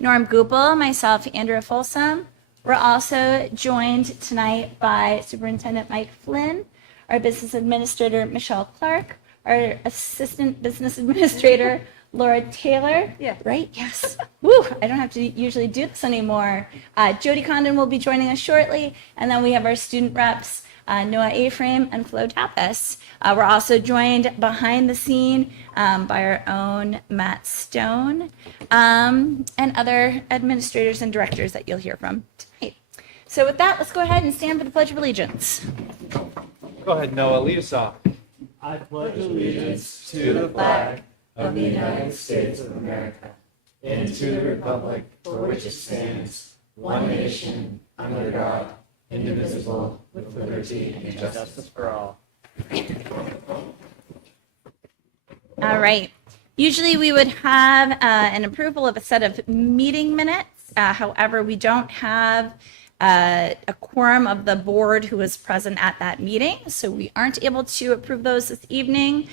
Norm Goupel, myself, Andrea Folsom. We're also joined tonight by Superintendent Mike Flynn, our Business Administrator, Michelle Clark, our Assistant Business Administrator, Laura Taylor. Yeah. Right? Yes. Woo! I don't have to usually do this anymore. Jody Condon will be joining us shortly. And then we have our student reps, Noah Aframe and Flo Tapas. We're also joined behind the scene by our own Matt Stone and other administrators and directors that you'll hear from tonight. So with that, let's go ahead and stand for the Pledge of Allegiance. Go ahead, Noah, lead us off. I pledge allegiance to the flag of the United States of America and to the republic for which it stands, one nation, under God, indivisible, with liberty and justice for all. All right. Usually we would have an approval of a set of meeting minutes. However, we don't have a quorum of the board who was present at that meeting, so we aren't able to approve those this evening.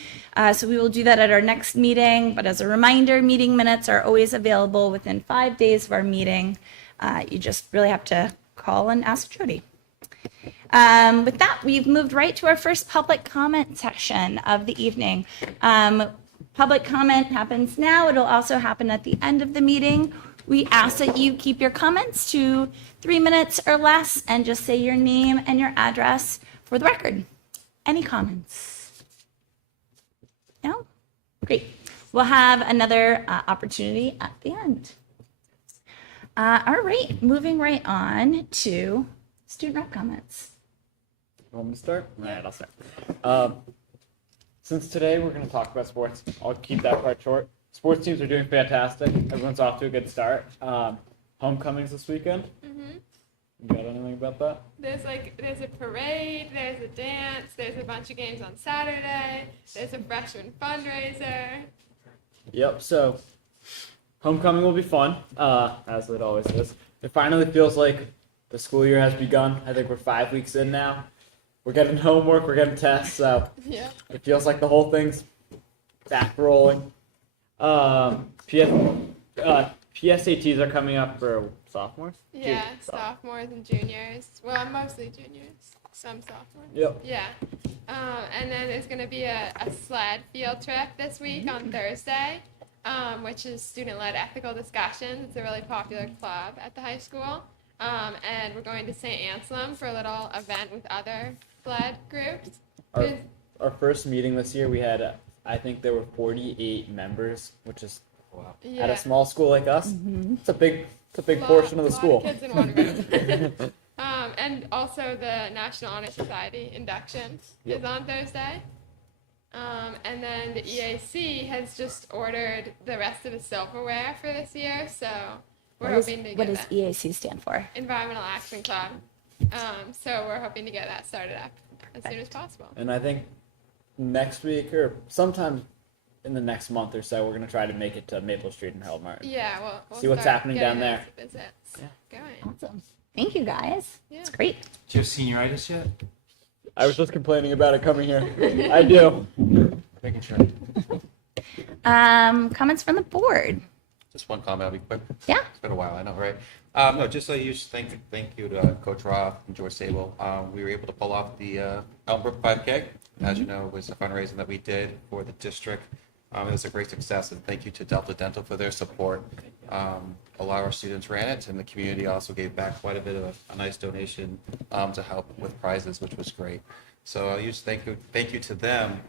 So we will do that at our next meeting. But as a reminder, meeting minutes are always available within 5 days of our meeting. You just really have to call and ask Jody. With that, we've moved right to our first public comment section of the evening. Public comment happens now. It'll also happen at the end of the meeting. We ask that you keep your comments to 3 minutes or less and just say your name and your address for the record. Any comments? No? Great. We'll have another opportunity at the end. All right, moving right on to student rep comments. You want me to start? All right, I'll start. Since today we're going to talk about sports, I'll keep that part short. Sports teams are doing fantastic. Everyone's off to a good start. Homecoming's this weekend. You got anything about that? There's a parade, there's a dance, there's a bunch of games on Saturday, there's a freshman fundraiser. Yep, so homecoming will be fun, as it always is. It finally feels like the school year has begun. I think we're 5 weeks in now. We're getting homework, we're getting tests, so Yeah. it feels like the whole thing's back rolling. PSATs are coming up for sophomores? Yeah, sophomores and juniors. Well, mostly juniors. Some sophomores. Yep. Yeah. And then there's going to be a sled field trip this week on Thursday, which is student-led ethical discussions. It's a really popular club at the high school. And we're going to St. Anselm for a little event with other sled groups. Our first meeting this year, we had, I think there were 48 members, which is Yeah. at a small school like us. It's a big portion of the school. A lot of kids in one room. And also the National Honor Society induction is on Thursday. And then the EAC has just ordered the rest of the silverware for this year, so we're hoping to get What does that. EAC stand for? Environmental Action Club. So we're hoping to get that started up as soon as possible. And I think next week or sometime in the next month or so, we're going to try to make it to Maple Street and Harold Martin. Yeah, we'll See what's start happening getting down there. those visits going. Awesome. Thank you, guys. Yeah. It's great. Do you have senioritis yet? I was just complaining about it coming here. I do. Making sure. Comments from the board. Just one comment, I'll be quick. Yeah. It's been a while, I know, right? No, just a huge thank you to Coach Roth and George Sable. We were able to pull off the Elmbrook 5K. As you know, it was a fundraising that we did for the district. It was a great success, and thank you to Delta Dental for their support. A lot of our students ran it, and the community also gave back quite a bit of a nice donation to help with prizes, which was great. So a huge thank you to them.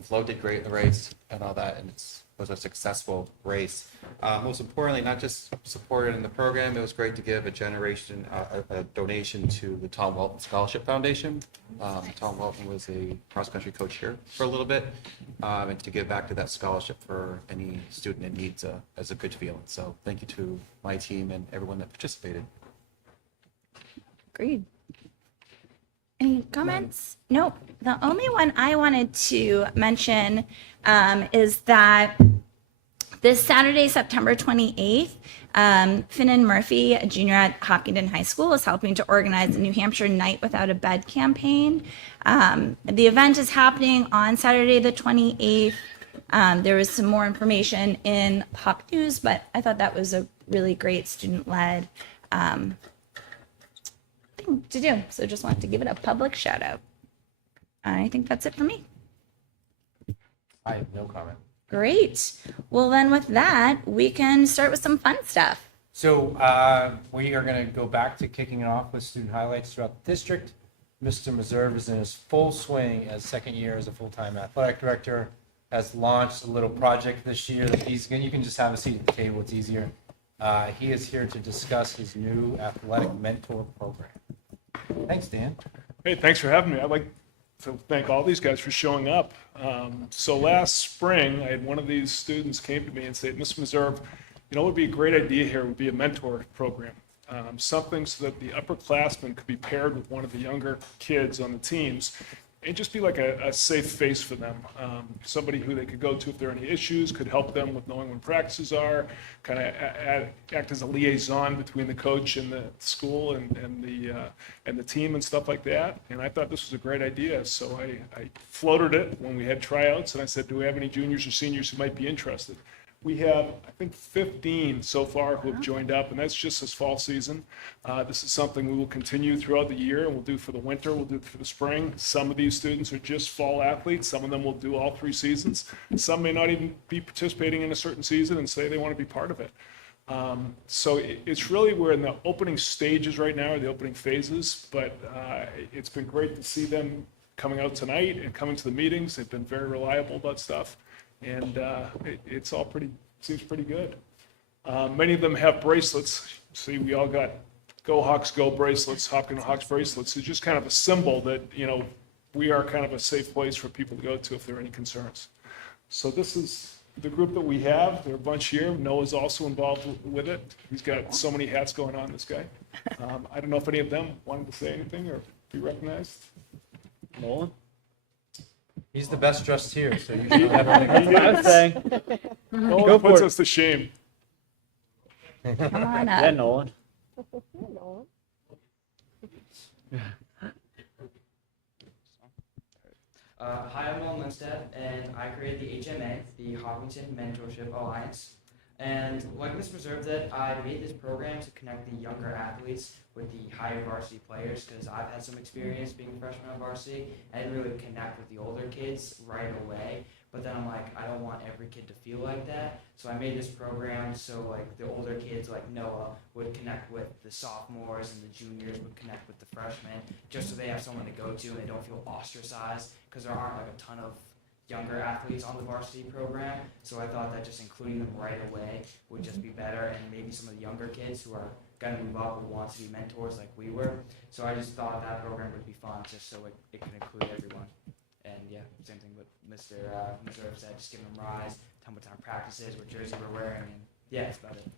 Flo did great in the race and all that, and it was a successful race. Most importantly, not just supported in the program, it was great to give a donation to the Tom Welton Scholarship Foundation. Tom Welton was a cross-country coach here for a little bit, and to give back to that scholarship for any student in need is a good feeling. So thank you to my team and everyone that participated. Agreed. Any comments? Nope. The only one I wanted to mention is that this Saturday, September 28th, Finnan Murphy, a junior at Hopkinton High School, is helping to organize the New Hampshire Night Without a Bed campaign. The event is happening on Saturday the 28th There was some more information in Hawk News, but I thought that was a really great student-led thing to do. So just wanted to give it a public shout out. I think that's it for me. I have no comment. Great. Well, then with that, we can start with some fun stuff. So we are going to go back to kicking it off with student highlights throughout the district. Mr. Meserve is in his full swing as second year as a full-time athletic director. Has launched a little project this year that you can just have a seat at the table. It's easier. He is here to discuss his new athletic mentor program. Thanks, Dan. Hey, thanks for having me. I'd like to thank all these guys for showing up. So last spring, I had one of these students came to me and said, Mr. Meserve, what would be a great idea here would be a mentor program. Something so that the upperclassmen could be paired with one of the younger kids on the teams and just be like a safe face for them. Somebody who they could go to if there are any issues, could help them with knowing when practices are, kind of act as a liaison between the coach and the school and the team and stuff like that. And I thought this was a great idea. So I floated it when we had tryouts and I said, do we have any juniors or seniors who might be interested? We have, I think, 15 so far who have joined up, and that's just this fall season. This is something we will continue throughout the year, and we'll do for the winter, we'll do for the spring. Some of these students are just fall athletes. Some of them will do all 3 seasons. Some may not even be participating in a certain season and say they want to be part of it. So it's really, we're in the opening stages right now, or the opening phases, but it's been great to see them coming out tonight and coming to the meetings. They've been very reliable about stuff. And it's all seems pretty good. Many of them have bracelets. See, we all got Go Hawks Go bracelets, Hopkinton Hawks bracelets. It's just kind of a symbol that, we are kind of a safe place for people to go to if there are any concerns. So this is the group that we have. There are a bunch here. Noah's also involved with it. He's got so many hats going on, this guy. I don't know if any of them wanted to say anything or be recognized. Nolan? He's the best dressed here, so you should have everything. I was saying. Nolan Go for puts it. us to shame. Come on Yeah, up. Nolan. Hi, I'm Nolan Lindstedt, and I created the HMA, the Hopkinton Mentorship Alliance. And like Ms. Reserve did, I made this program to connect the younger athletes with the higher varsity players because I've had some experience being a freshman on varsity. I didn't really connect with the older kids right away, but then I'm like, I don't want every kid to feel like that. So I made this program so like the older kids like Noah would connect with the sophomores and the juniors would connect with the freshmen just so they have someone to go to and they don't feel ostracized because there aren't like a ton of younger athletes on the varsity program, so I thought that just including them right away would just be better, and maybe some of the younger kids who are going to move up and want to be mentors like we were. So I just thought that program would be fun, just so it can include everyone. And yeah, same thing with Mr. Meserve said, just giving them rides, tell them what time practice is, what jersey we're wearing, and yeah, that's about it.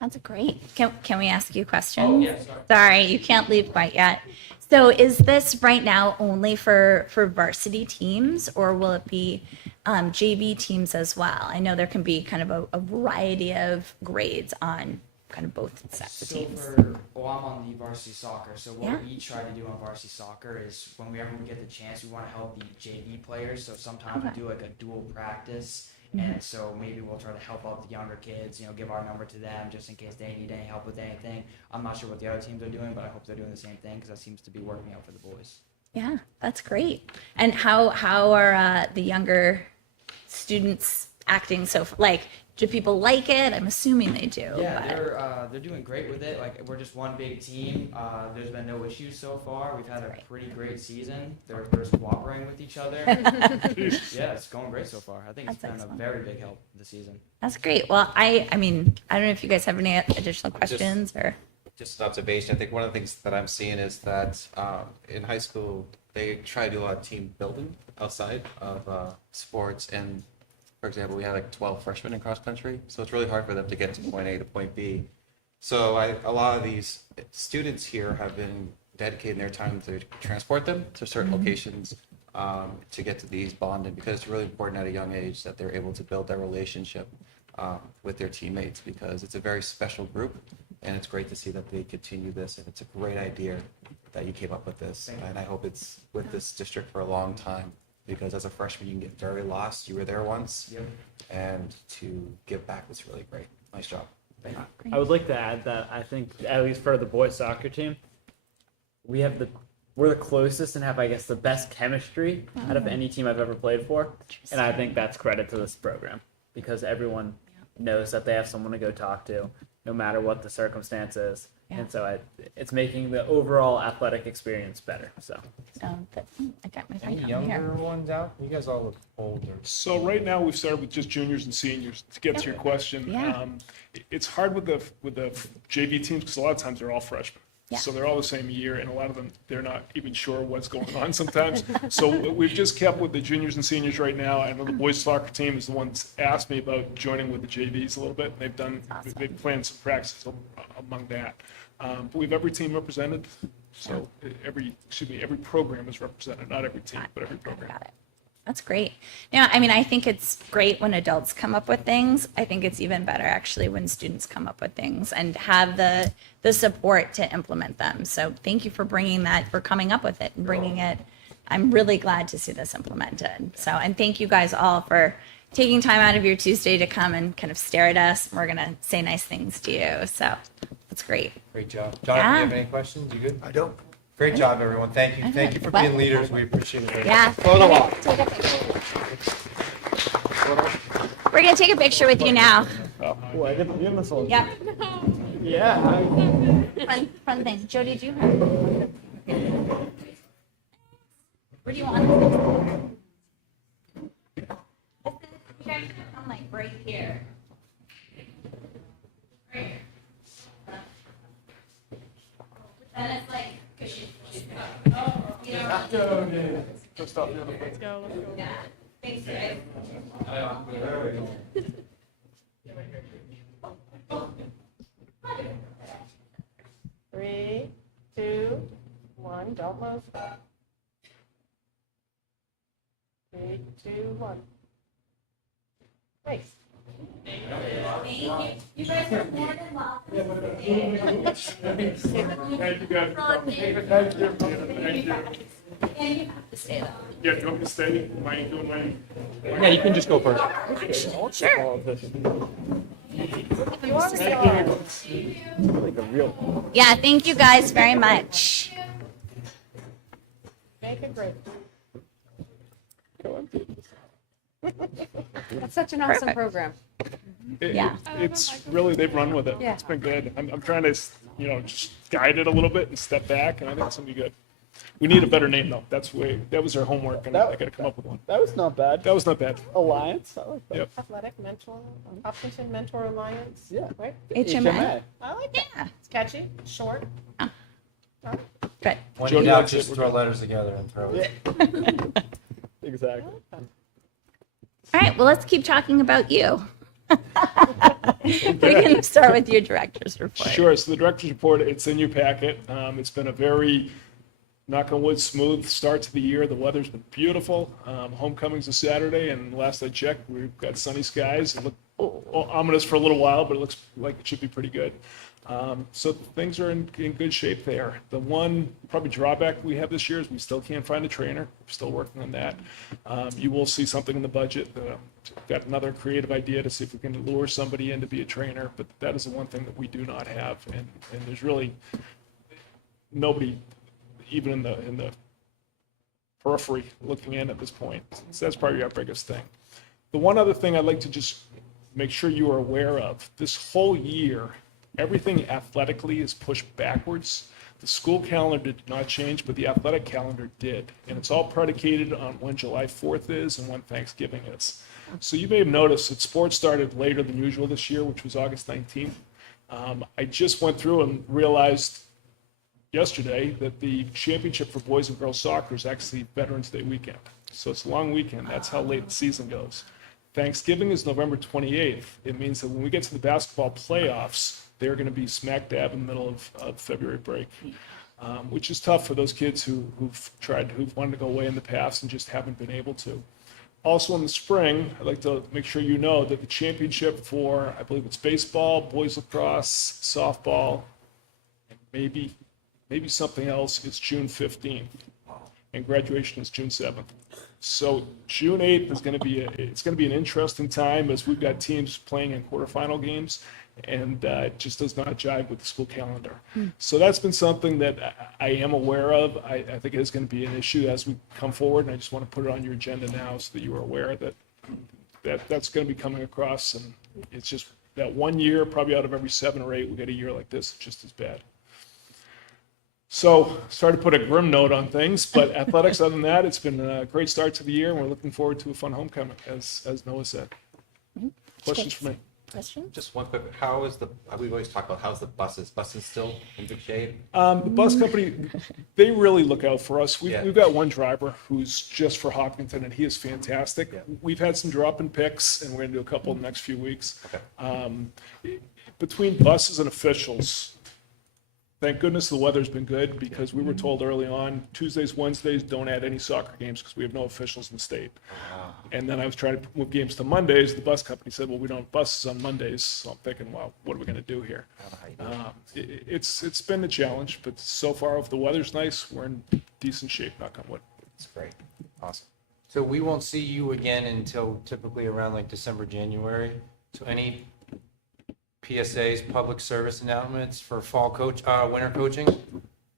That's great. Can we ask you questions? Oh, yeah, sorry. Sorry, you can't leave quite yet. So is this right now only for varsity teams, or will it be JV teams as well? I know there can be kind of a variety of grades on kind of both sets of So teams. I'm on the varsity soccer. So what Yeah. we try to do on varsity soccer is whenever we get the chance, we want to help the JV players. So sometimes Okay. we do like a dual practice. Mm-hmm. And so maybe we'll try to help out the younger kids, give our number to them just in case they need any help with anything. I'm not sure what the other teams are doing, but I hope they're doing the same thing because that seems to be working out for the boys. Yeah, that's great. And how are the younger students acting do people like it? I'm assuming they do. Yeah, but they're doing great with it. Like we're just one big team. There's been no issues so far. We've had a pretty great season. They're cooperating with each other. Yeah, it's going great so far. I think it's That's been excellent. a very big help this season. that's great. Well, I mean, I don't know if you guys have any additional questions or. Just an observation. I think one of the things that I'm seeing is that in high school, they try to do a lot of team building outside of sports. And for example, we had like 12 freshmen in cross country. So it's really hard for them to get to point A to point B. So a lot of these students here have been dedicating their time to transport them to certain locations to get to these bonding, because it's really important at a young age that they're able to build that relationship with their teammates, because it's a very special group. And it's great to see that they continue this, and it's a great idea that you came up with this. And I hope it's with this district for a long time. because as a freshman, you can get very lost. You were there once. Yep. And to give back was really great. Nice job. I would like to add that I think, at least for the boys soccer team, we're the closest and have, I guess, the best chemistry out of any team I've ever played for. And I think that's credit to this program because everyone knows that they have someone to go talk to, no matter what the circumstance is. Yeah. And so it's making the overall athletic experience better. So I got my Any phone younger here. ones out? You guys all look older. So right now, we've started with just juniors and seniors. To get to your question, Yeah. It's hard with the JV teams because a lot of times they're all freshmen. Yeah. So they're all the same year, and a lot of them, they're not even sure what's going on sometimes. So we've just kept with the juniors and seniors right now. I know the boys soccer team is the one that's asked me about joining with the JVs a little bit. They've planned some practices among that. But we have every team represented. So every program is represented, not every team, but every program. Got it. That's great. Now, I mean, I think it's great when adults come up with things. I think it's even better actually when students come up with things and have the support to implement them. So thank you for bringing that, for coming up with it and bringing it. I'm really glad to see this implemented. So, and thank you guys all for taking time out of your Tuesday to come and kind of stare at us. We're going to say nice things to you. So that's great. Great job. John, do you have any questions? You good? I don't. Great job, everyone. Thank you. Thank you for being leaders. We appreciate it. Yeah. Photo op. Take a picture. We're going to take a picture with you now. Oh, I get to be in this one. Yep. Yeah. Fun thing. Jody, do you have? Where do you want? You guys should come like right here. Right here. And it's like, cause you know. Just off the other place. Yeah. Thanks, guys. 3, 2, 1. Don't move. 3, 2, 1. Nice. Thank you. You guys are more than welcome. Thank you, guys. Thank you. And you have to stay though. Yeah, do you want me to stay? Mine doing mine? Yeah, you can just go first. Sure. You want to Like a real. Yeah, thank you guys very much. make it great. That's such an awesome Perfect. program. Yeah. It's really, they've run with it. Yeah. It's been good. I'm trying to, just guide it a little bit and step back, and I think it's gonna be good. We need a better name though. That was our homework, and I gotta come up with one. That was not bad. That was not bad. Alliance. I like that. Yep. Athletic Mentor, Hopkinton Mentor Alliance. Yeah. Right? HMA. I like that. Yeah. It's catchy, short. Good. When Jody in doubt, likes it. just throw letters together and throw it. Exactly. All right, well, let's keep talking about you. We can start with your director's report. Sure. So the director's report, it's in your packet. It's been a very, knock on wood, smooth start to the year. The weather's been beautiful. Homecoming's a Saturday, and last I checked, we've got sunny skies. It looked ominous for a little while, but it looks like it should be pretty good. So things are in good shape there. The one probably drawback we have this year is we still can't find a trainer. We're still working on that. You will see something in the budget. Got another creative idea to see if we can lure somebody in to be a trainer, but that is the one thing that we do not have, and there's really nobody even in the periphery looking in at this point. So that's probably our biggest thing. The one other thing I'd like to just make sure you are aware of, this whole year, everything athletically is pushed backwards. The school calendar did not change, but the athletic calendar did. And it's all predicated on when July 4th is and when Thanksgiving is. So you may have noticed that sports started later than usual this year, which was August 19th. I just went through and realized yesterday that the championship for boys and girls soccer is actually Veterans Day weekend. So it's a long weekend. That's how late the season goes. Thanksgiving is November 28th. It means that when we get to the basketball playoffs, they're going to be smack dab in the middle of February break, which is tough for those kids who've wanted to go away in the past and just haven't been able to. Also in the spring, I'd like to make sure you know that the championship for, I believe it's baseball, boys lacrosse, softball, and maybe something else is June 15th, and graduation is June 7th. So June 8th is going to be it's going to be an interesting time as we've got teams playing in quarterfinal games, and it just does not jive with the school calendar. So that's been something that I am aware of. I think it is going to be an issue as we come forward, and I just want to put it on your agenda now so that you are aware that that's going to be coming across, and it's just that 1 year, probably out of every 7 or 8, we get a year like this, it's just as bad. So, sorry to put a grim note on things, but athletics, other than that, it's been a great start to the year, and we're looking forward to a fun homecoming, as Noah said. Questions for me? Questions? Just one quick, how is we've always talked about how's the buses still in good shape? The bus company, they really look out for us. Yeah. We've got one driver who's just for Hopkinton, and he is fantastic. Yeah. We've had some drop-in picks, and we're going to do a couple in the next few weeks. Okay. Between buses and officials, thank goodness the weather's been good, because we were told early on, Tuesdays, Wednesdays, don't add any soccer games because we have no officials in the state. And then I was trying to move games to Mondays. The bus company said, well, we don't have buses on Mondays. So I'm thinking, well, what are we going to do here? It's been a challenge, but so far, if the weather's nice, we're in decent shape, knock on wood. It's great. Awesome. So we won't see you again until typically around like December, January. So any PSAs, public service announcements for fall winter coaching?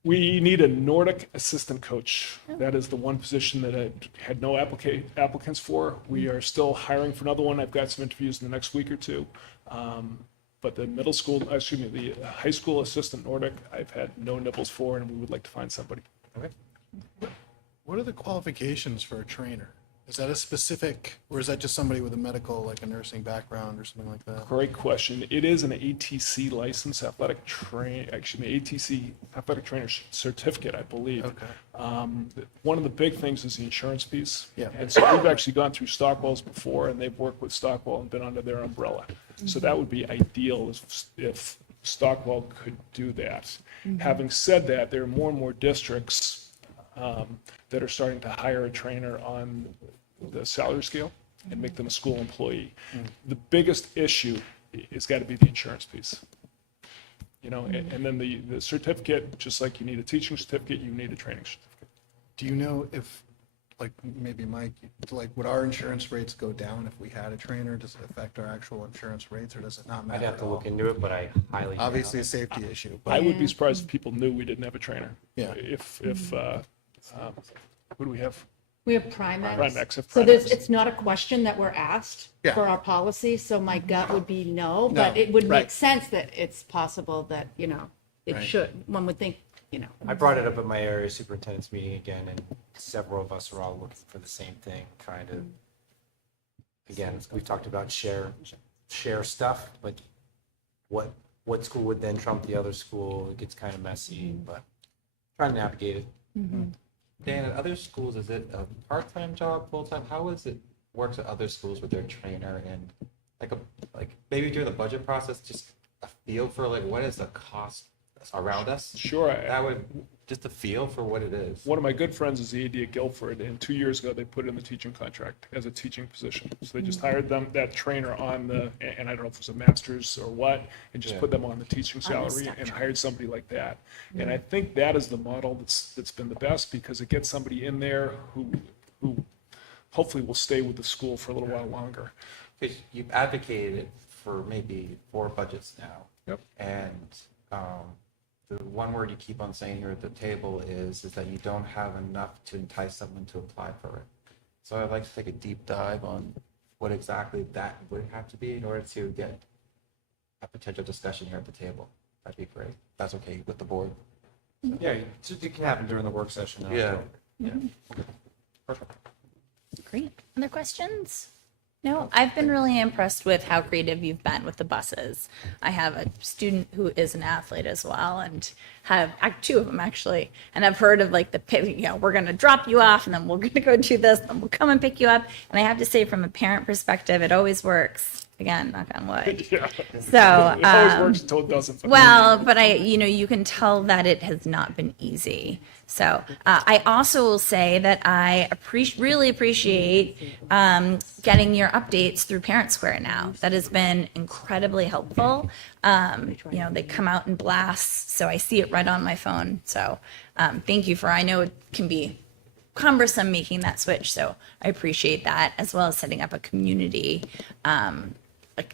We need a Nordic assistant coach. That is the one position that I had no applicants for. We are still hiring for another one. I've got some interviews in the next week or two. But the the high school assistant Nordic, I've had no nibbles for, and we would like to find somebody. Okay. What are the qualifications for a trainer? Is that a specific, or is that just somebody with a medical, like a nursing background or something like that? Great question. It is an ATC license, ATC athletic trainer certificate, I believe. Okay. One of the big things is the insurance piece. Yeah. And so we've actually gone through Stockwell's before, and they've worked with Stockwell and been under their umbrella. So that would be ideal if Stockwell could do that. Having said that, there are more and more districts that are starting to hire a trainer on the salary scale and make them a school employee. The biggest issue has got to be the insurance piece. And then the certificate, just like you need a teaching certificate, you need a training certificate. Do you know if, like, maybe Mike, like, would our insurance rates go down if we had a trainer? Does it affect our actual insurance rates, or does it not matter? I'd have at to all? look into it, but I highly doubt Obviously, it. a safety issue, I but would be surprised if people knew we didn't have a trainer. Yeah. If who do we have? We have Primex. Primex, if So Primex. it's not a question that we're asked Yeah. for our policy, so my gut would be no, but No, it would right. make sense that it's possible that, it Right. should, one would think, I brought it up at my area superintendent's meeting again, and several of us are all looking for the same thing, trying to, again, we've talked about share stuff, but what school would then trump the other school? It gets kind of messy, but trying to navigate it. Dan, at other schools, is it a part-time job, full-time? How is it works at other schools with their trainer and like maybe during the budget process, just a feel for like what is the cost around us? Sure. That would just a feel for what it is. One of my good friends is the AD at Guilford, and 2 years ago, they put it in the teaching contract as a teaching position. So they just hired that trainer on and I don't know if it was a master's or what, and just Yeah. put them on the teaching the salary step and track. hired somebody like that. And I think that is the model that's been the best, because it gets somebody in there who hopefully will stay with the school for a little while longer. Because you've advocated for maybe 4 budgets now. Yep. And the one word you keep on saying here at the table is that you don't have enough to entice someone to apply for it. So I'd like to take a deep dive on what exactly that would have to be in order to get a potential discussion here at the table. That'd be great. That's okay with the board. Yeah, it can happen during the work session. Yeah. Great. Other questions? No, I've been really impressed with how creative you've been with the buses. I have a student who is an athlete as well, and have 2 of them actually. And I've heard of like we're going to drop you off, and then we're going to go do this, and we'll come and pick you up. And I have to say, from a parent perspective, it always works. Again, knock on wood. Yeah. So, It always works until it doesn't. well, but you can tell that it has not been easy. So I also will say that I really appreciate getting your updates through Parent Square now. That has been incredibly helpful. They come out in blasts, so I see it right on my phone. So thank you I know it can be cumbersome making that switch. So I appreciate that, as well as setting up a community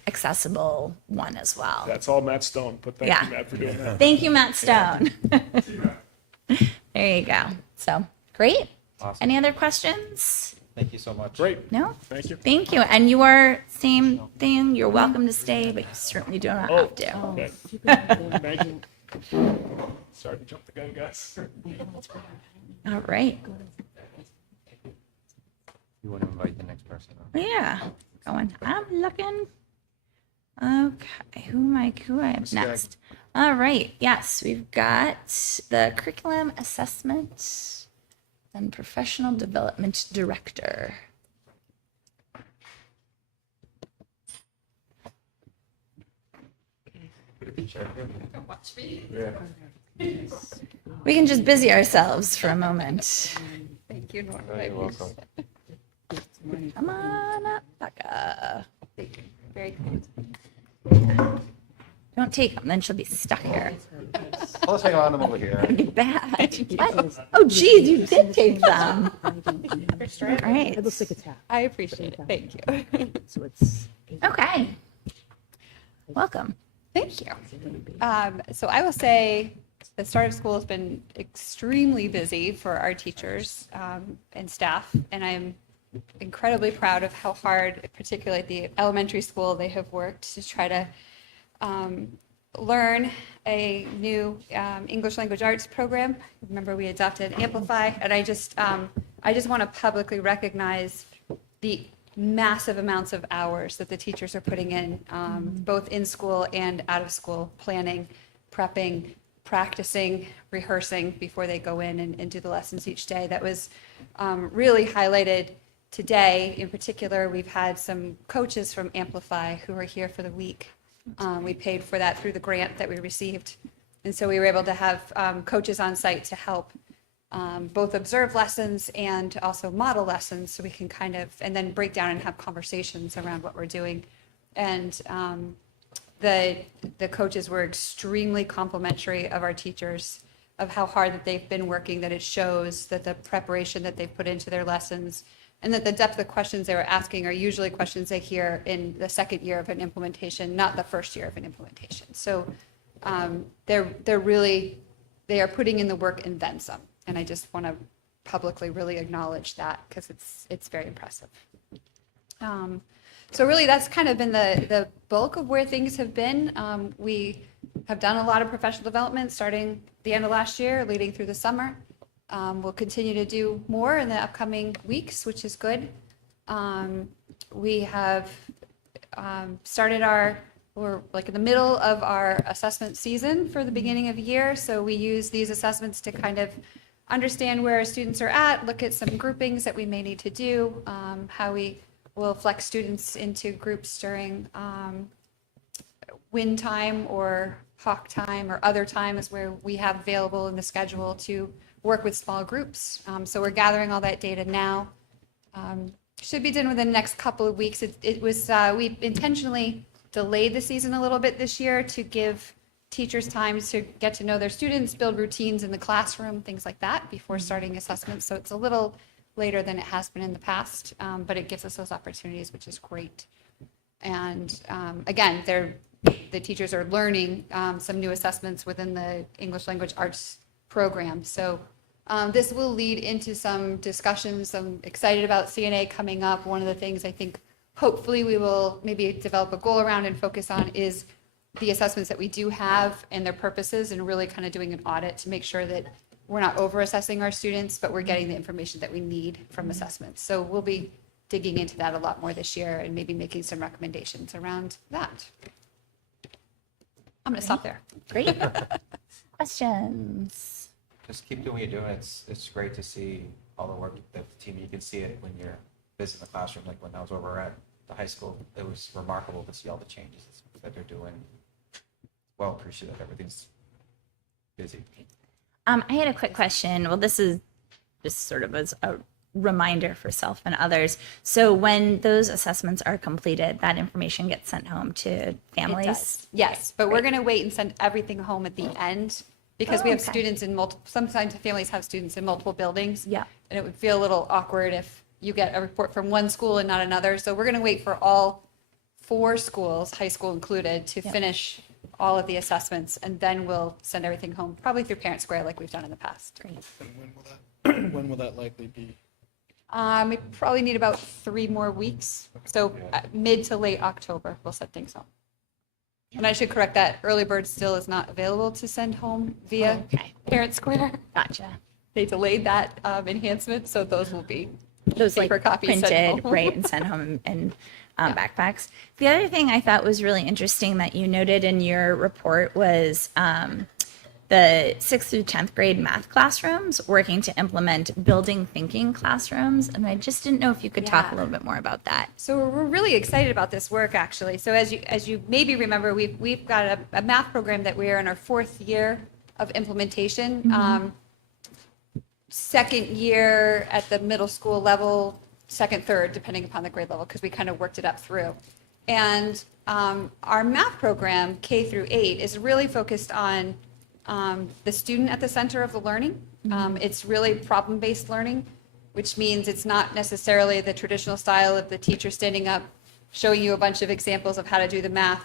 accessible one as well. That's all Matt Stone, but thank Yeah. you, Matt, for doing that. Thank you, Matt Stone. There you go. So great. Awesome. Any other questions? Thank you so much. Great, No? thank you. Thank you. And you are same thing. You're welcome to stay, but you certainly do not have to. Okay. Thank you. Sorry to jump the gun, guys. All right. You want to invite the next person? Yeah. Going. I'm looking. Okay. Who I have next? All right. Yes, we've got the curriculum assessment and professional development director. Watch me. We can just busy ourselves for a moment. Thank you, Norma. You're welcome. Come on up, Becca. Very good. Don't take them, then she'll be stuck here. Well, let's hang on to them over here. It'd be bad. What? Oh, geez, you did take them. All right. It looks like it's half, I appreciate it. Thank you. so it's. Okay. Welcome. Thank you. So I will say the start of school has been extremely busy for our teachers and staff, and I'm incredibly proud of how hard, particularly at the elementary school, they have worked to try to learn a new English language arts program. Remember, we adopted Amplify, and I just want to publicly recognize the massive amounts of hours that the teachers are putting in, both in school and out of school, planning, prepping, practicing, rehearsing before they go in and do the lessons each day. That was really highlighted today. In particular, we've had some coaches from Amplify who are here for the week. We paid for that through the grant that we received. And so we were able to have coaches on site to help both observe lessons and also model lessons, so we can kind of, and then break down and have conversations around what we're doing. And the coaches were extremely complimentary of our teachers, of how hard that they've been working, that it shows that the preparation that they've put into their lessons, and that the depth of questions they were asking are usually questions they hear in the second year of an implementation, not the first year of an implementation. So they are putting in the work and then some. And I just want to publicly really acknowledge that, because it's very impressive. So really, that's kind of been the bulk of where things have been. We have done a lot of professional development starting the end of last year, leading through the summer. We'll continue to do more in the upcoming weeks, which is good. We have we're like in the middle of our assessment season for the beginning of the year. So we use these assessments to kind of understand where our students are at, look at some groupings that we may need to do, how we will flex students into groups during win time or hawk time or other times where we have available in the schedule to work with small groups. So we're gathering all that data now. Should be done within the next couple of weeks. We intentionally delayed the season a little bit this year to give teachers time to get to know their students, build routines in the classroom, things like that before starting assessments. So it's a little later than it has been in the past, but it gives us those opportunities, which is great. And again, the teachers are learning some new assessments within the English language arts program. So this will lead into some discussions. I'm excited about CNA coming up. One of the things I think hopefully we will maybe develop a goal around and focus on is the assessments that we do have and their purposes, and really kind of doing an audit to make sure that we're not over assessing our students, but we're getting the information that we need from assessments. So we'll be digging into that a lot more this year and maybe making some recommendations around that. I'm going to stop there. Great. Questions? Just keep doing what you're doing. It's great to see all the work that the team, you can see it when you're visiting the classroom, like when I was over at the high school. It was remarkable to see all the changes that they're doing. Well appreciated. Everything's busy. I had a quick question. Well, this is just sort of as a reminder for self and others. So when those assessments are completed, that information gets sent home to It families? does. Yes, but we're going to wait and send everything home at the end, because we have okay. students in multiple, sometimes families have students in multiple buildings. Yeah. And it would feel a little awkward if you get a report from one school and not another. So we're going to wait for all 4 schools, high school included, to Yep. finish all of the assessments, and then we'll send everything home, probably through Parent Square like we've done in the past. Great. When will that likely be? We probably need about 3 more weeks. So mid to late October, we'll send things home. And I should correct that, early bird still is not available to send home via Okay. Parent Square. Gotcha. They delayed that enhancement, so those will be Those like paper copies sent printed, home. right, and sent home in backpacks. The other thing I thought was really interesting that you noted in your report was the 6th through 10th grade math classrooms working to implement building thinking classrooms. And I just didn't know if you could talk a Yeah. little bit more about that. So we're really excited about this work, actually. So as you maybe remember, we've got a math program that we are in our 4th year of implementation. Second year at the middle school level, second, third, depending upon the grade level, because we kind of worked it up through. And our math program, K through 8, is really focused on the student at the center of the learning. It's really problem-based learning, which means it's not necessarily the traditional style of the teacher standing up, showing you a bunch of examples of how to do the math,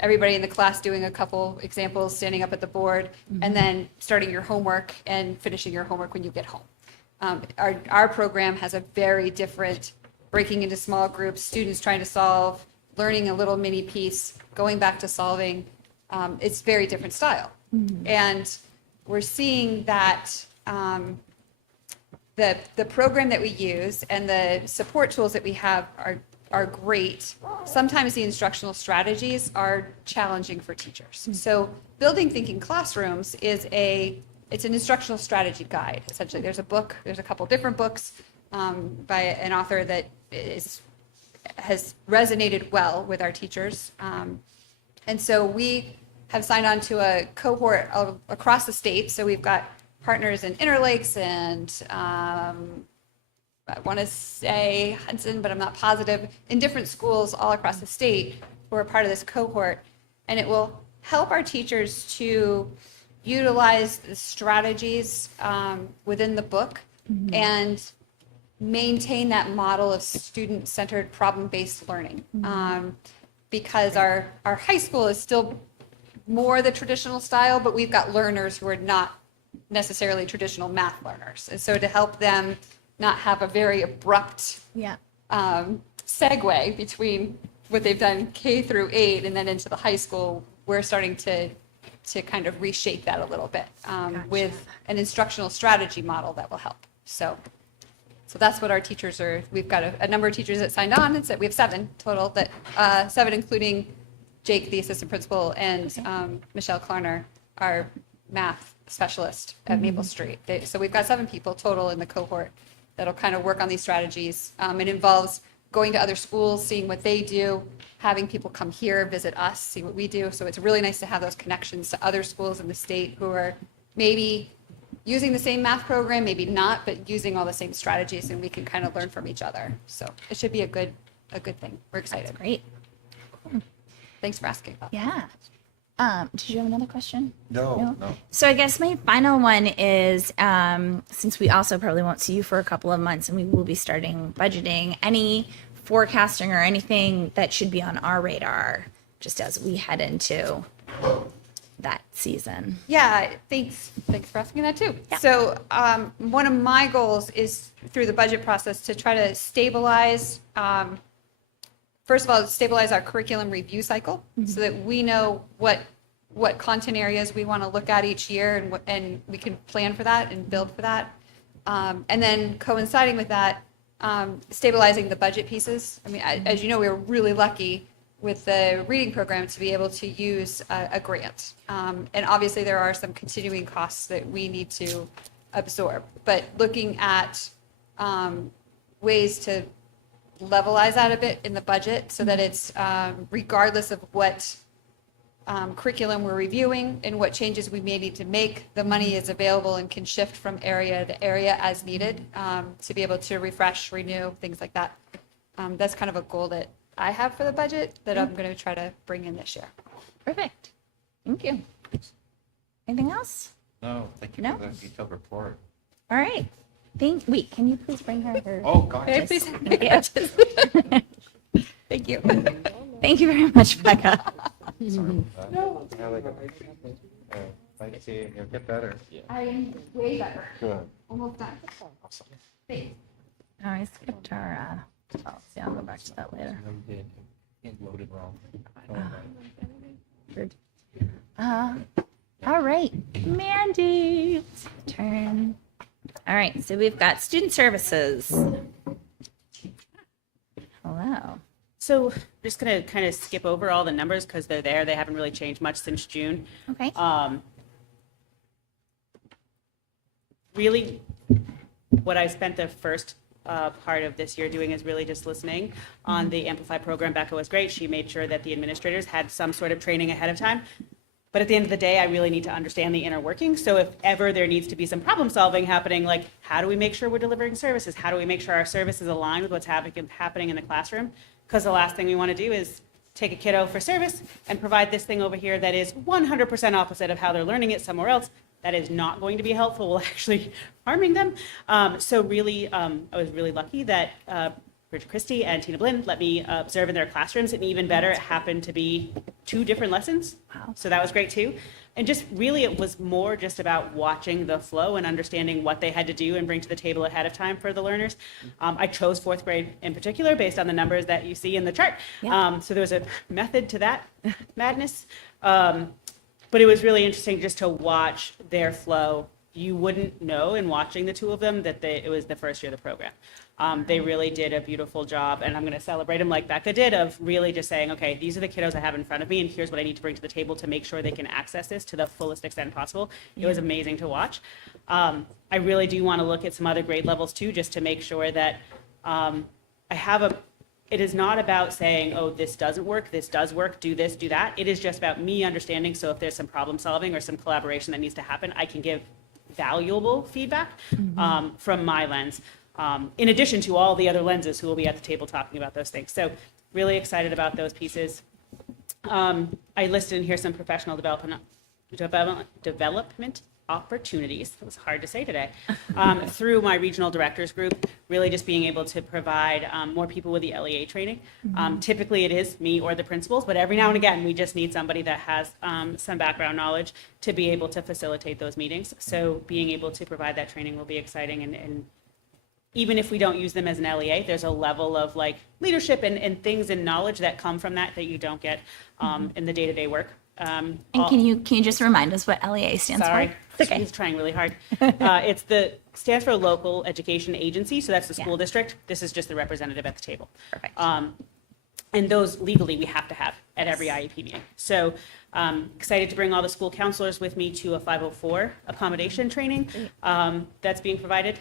everybody in the class doing a couple examples, standing up at the board, and then starting your homework and finishing your homework when you get home. Our program has a very different breaking into small groups, students trying to solve, learning a little mini piece, going back to solving. It's very different style. And we're seeing that the program that we use and the support tools that we have are great. Sometimes the instructional strategies are challenging for teachers. So building thinking classrooms it's an instructional strategy guide. Essentially, there's a couple different books by an author that has resonated well with our teachers. And so we have signed on to a cohort across the state. So we've got partners in Interlakes and I want to say Hudson, but I'm not positive, in different schools all across the state who are part of this cohort. And it will help our teachers to utilize the strategies within the book and maintain that model of student-centered problem-based learning. Because our high school is still more the traditional style, but we've got learners who are not necessarily traditional math learners. And so to help them not have a very abrupt Yeah. segue between what they've done K through 8 and then into the high school, we're starting to kind of reshape that a little bit with an instructional strategy model that will help. So that's what our teachers are. We've got a number of teachers that signed on, and so we have 7 total. That 7 including Jake, the assistant principal, and Michelle Klarner, our math specialist at Maple Street. So we've got 7 people total in the cohort that'll kind of work on these strategies. It involves going to other schools, seeing what they do, having people come here, visit us, see what we do. So it's really nice to have those connections to other schools in the state who are maybe using the same math program, maybe not, but using all the same strategies, and we can kind of learn from each other. So it should be a good thing. We're excited. That's great. Thanks for asking about that. Yeah. Did you have another question? No. So I guess my final one is, since we also probably won't see you for a couple of months and we will be starting budgeting, any forecasting or anything that should be on our radar just as we head into that season? Yeah, thanks for asking that too. So one of my goals is through the budget process to try to stabilize, first of all, stabilize our curriculum review cycle so that we know what content areas we want to look at each year and we can plan for that and build for that. And then coinciding with that, stabilizing the budget pieces. I mean, as you know, we were really lucky with the reading program to be able to use a grant. And obviously there are some continuing costs that we need to absorb, but looking at ways to levelize that a bit in the budget so that it's regardless of what curriculum we're reviewing and what changes we may need to make, the money is available and can shift from area to area as needed to be able to refresh, renew, things like that. That's kind of a goal that I have for the budget that I'm going to try to bring in this year. Perfect. Thank you. Anything else? No, thank you No? for the detailed report. All right. Wait, can you please bring her? Oh, God. Yeah, just- Thank you. Thank you very much, Becca. Sorry about that. Yeah, like, thank you. You'll get better. I am way better. Good. Almost done. Awesome. Thanks. Oh, I skipped our policy. I'll go back to that later. It loaded wrong. Good. All right, Mandy, it's your turn. All right, so we've got student services. Hello. So I'm just going to kind of skip over all the numbers because they're there. They haven't really changed much since June. Okay. Really, what I spent the first part of this year doing is really just listening on the Amplify program. Becca was great. She made sure that the administrators had some sort of training ahead of time. But at the end of the day, I really need to understand the inner workings. So if ever there needs to be some problem solving happening, like how do we make sure we're delivering services? How do we make sure our services align with what's happening in the classroom? Because the last thing we want to do is take a kiddo for service and provide this thing over here that is 100% opposite of how they're learning it somewhere else. That is not going to be helpful, will actually harming them. So really, I was really lucky that Bridget Christie and Tina Blinn let me observe in their classrooms, and even better, it happened to be 2 different lessons. Wow. So that was great too. And just really, it was more just about watching the flow and understanding what they had to do and bring to the table ahead of time for the learners. I chose 4th grade in particular based on the numbers that you see in the chart. Yeah. So there was a method to that madness. But it was really interesting just to watch their flow. You wouldn't know in watching the 2 of them that it was the first year of the program. They really did a beautiful job, and I'm going to celebrate them like Becca did, of really just saying, okay, these are the kiddos I have in front of me, and here's what I need to bring to the table to make sure they can access this to the fullest extent possible. It was amazing to watch. I really do want to look at some other grade levels too, just to make sure that it is not about saying, oh, this doesn't work, this does work, do this, do that. It is just about me understanding, so if there's some problem solving or some collaboration that needs to happen, I can give valuable feedback from my lens, in addition to all the other lenses who will be at the table talking about those things. So really excited about those pieces. I listed in here some professional development opportunities, that was hard to say today, through my regional directors group, really just being able to provide more people with the LEA training. Typically it is me or the principals, but every now and again, we just need somebody that has some background knowledge to be able to facilitate those meetings. So being able to provide that training will be exciting, and even if we don't use them as an LEA, there's a level of like leadership and things and knowledge that come from that you don't get in the day-to-day work. And can you just remind us what LEA stands Sorry, for? It's okay. he's trying really hard. Stands for Local Education Agency, so that's the school district. This is just the representative at the table. Perfect. And those legally we have to have at every IEP meeting. So excited to bring all the school counselors with me to a 504 accommodation training that's being provided.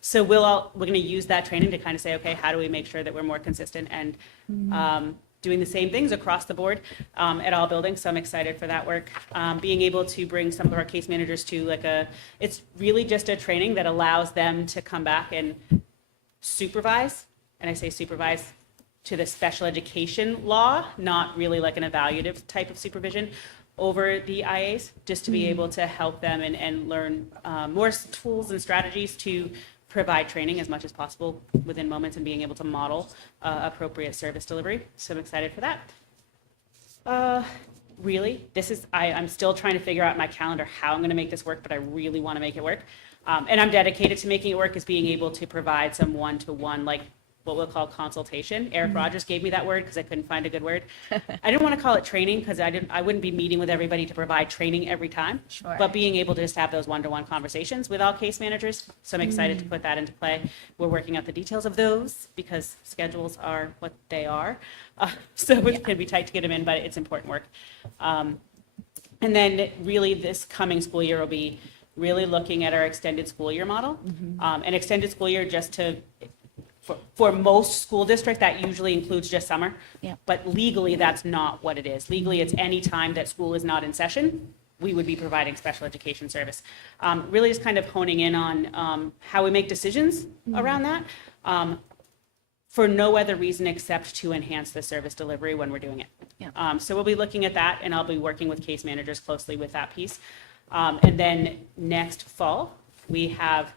So we're going to use that training to kind of say, okay, how do we make sure that we're more consistent and doing the same things across the board at all buildings. So I'm excited for that work. Being able to bring some of our case managers to it's really just a training that allows them to come back and supervise, and I say supervise to the special education law, not really like an evaluative type of supervision over the IAs, just to be able to help them and learn more tools and strategies to provide training as much as possible within moments and being able to model appropriate service delivery. So I'm excited for that. Really, I'm still trying to figure out my calendar, how I'm going to make this work, but I really want to make it work. And I'm dedicated to making it work, is being able to provide some one-to-one, like what we'll call consultation. Eric Rogers gave me that word because I couldn't find a good word. I didn't want to call it training because I wouldn't be meeting with everybody to provide training every time. Sure. But being able to just have those one-to-one conversations with all case managers. So I'm excited to put that into play. We're working out the details of those because schedules are what they are. So it can be tight to get them in, but it's important work. And then really this coming school year will be really looking at our extended school year model. An extended school year, just to for most school districts, that usually includes just summer. Yeah. But legally, that's not what it is. Legally, it's any time that school is not in session, we would be providing special education service. Really just kind of honing in on how we make decisions around that for no other reason except to enhance the service delivery when we're doing it. Yeah. So we'll be looking at that, and I'll be working with case managers closely with that piece. And then next fall, we have,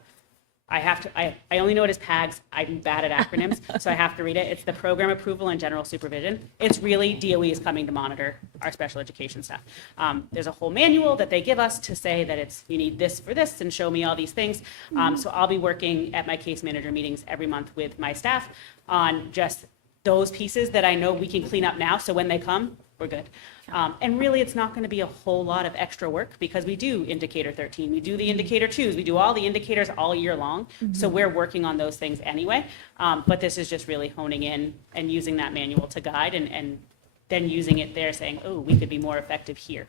I only know it as PAGS. I'm bad at acronyms, so I have to read it. It's the Program Approval and General Supervision. It's really DOE is coming to monitor our special education staff. There's a whole manual that they give us to say that it's, you need this for this and show me all these things. So I'll be working at my case manager meetings every month with my staff on just those pieces that I know we can clean up now, so when they come, we're good. And really, it's not going to be a whole lot of extra work because we do indicator 13, we do the indicator 2s, we do all the indicators all year long. So we're working on those things anyway. But this is just really honing in and using that manual to guide and then using it there saying, oh, we could be more effective here.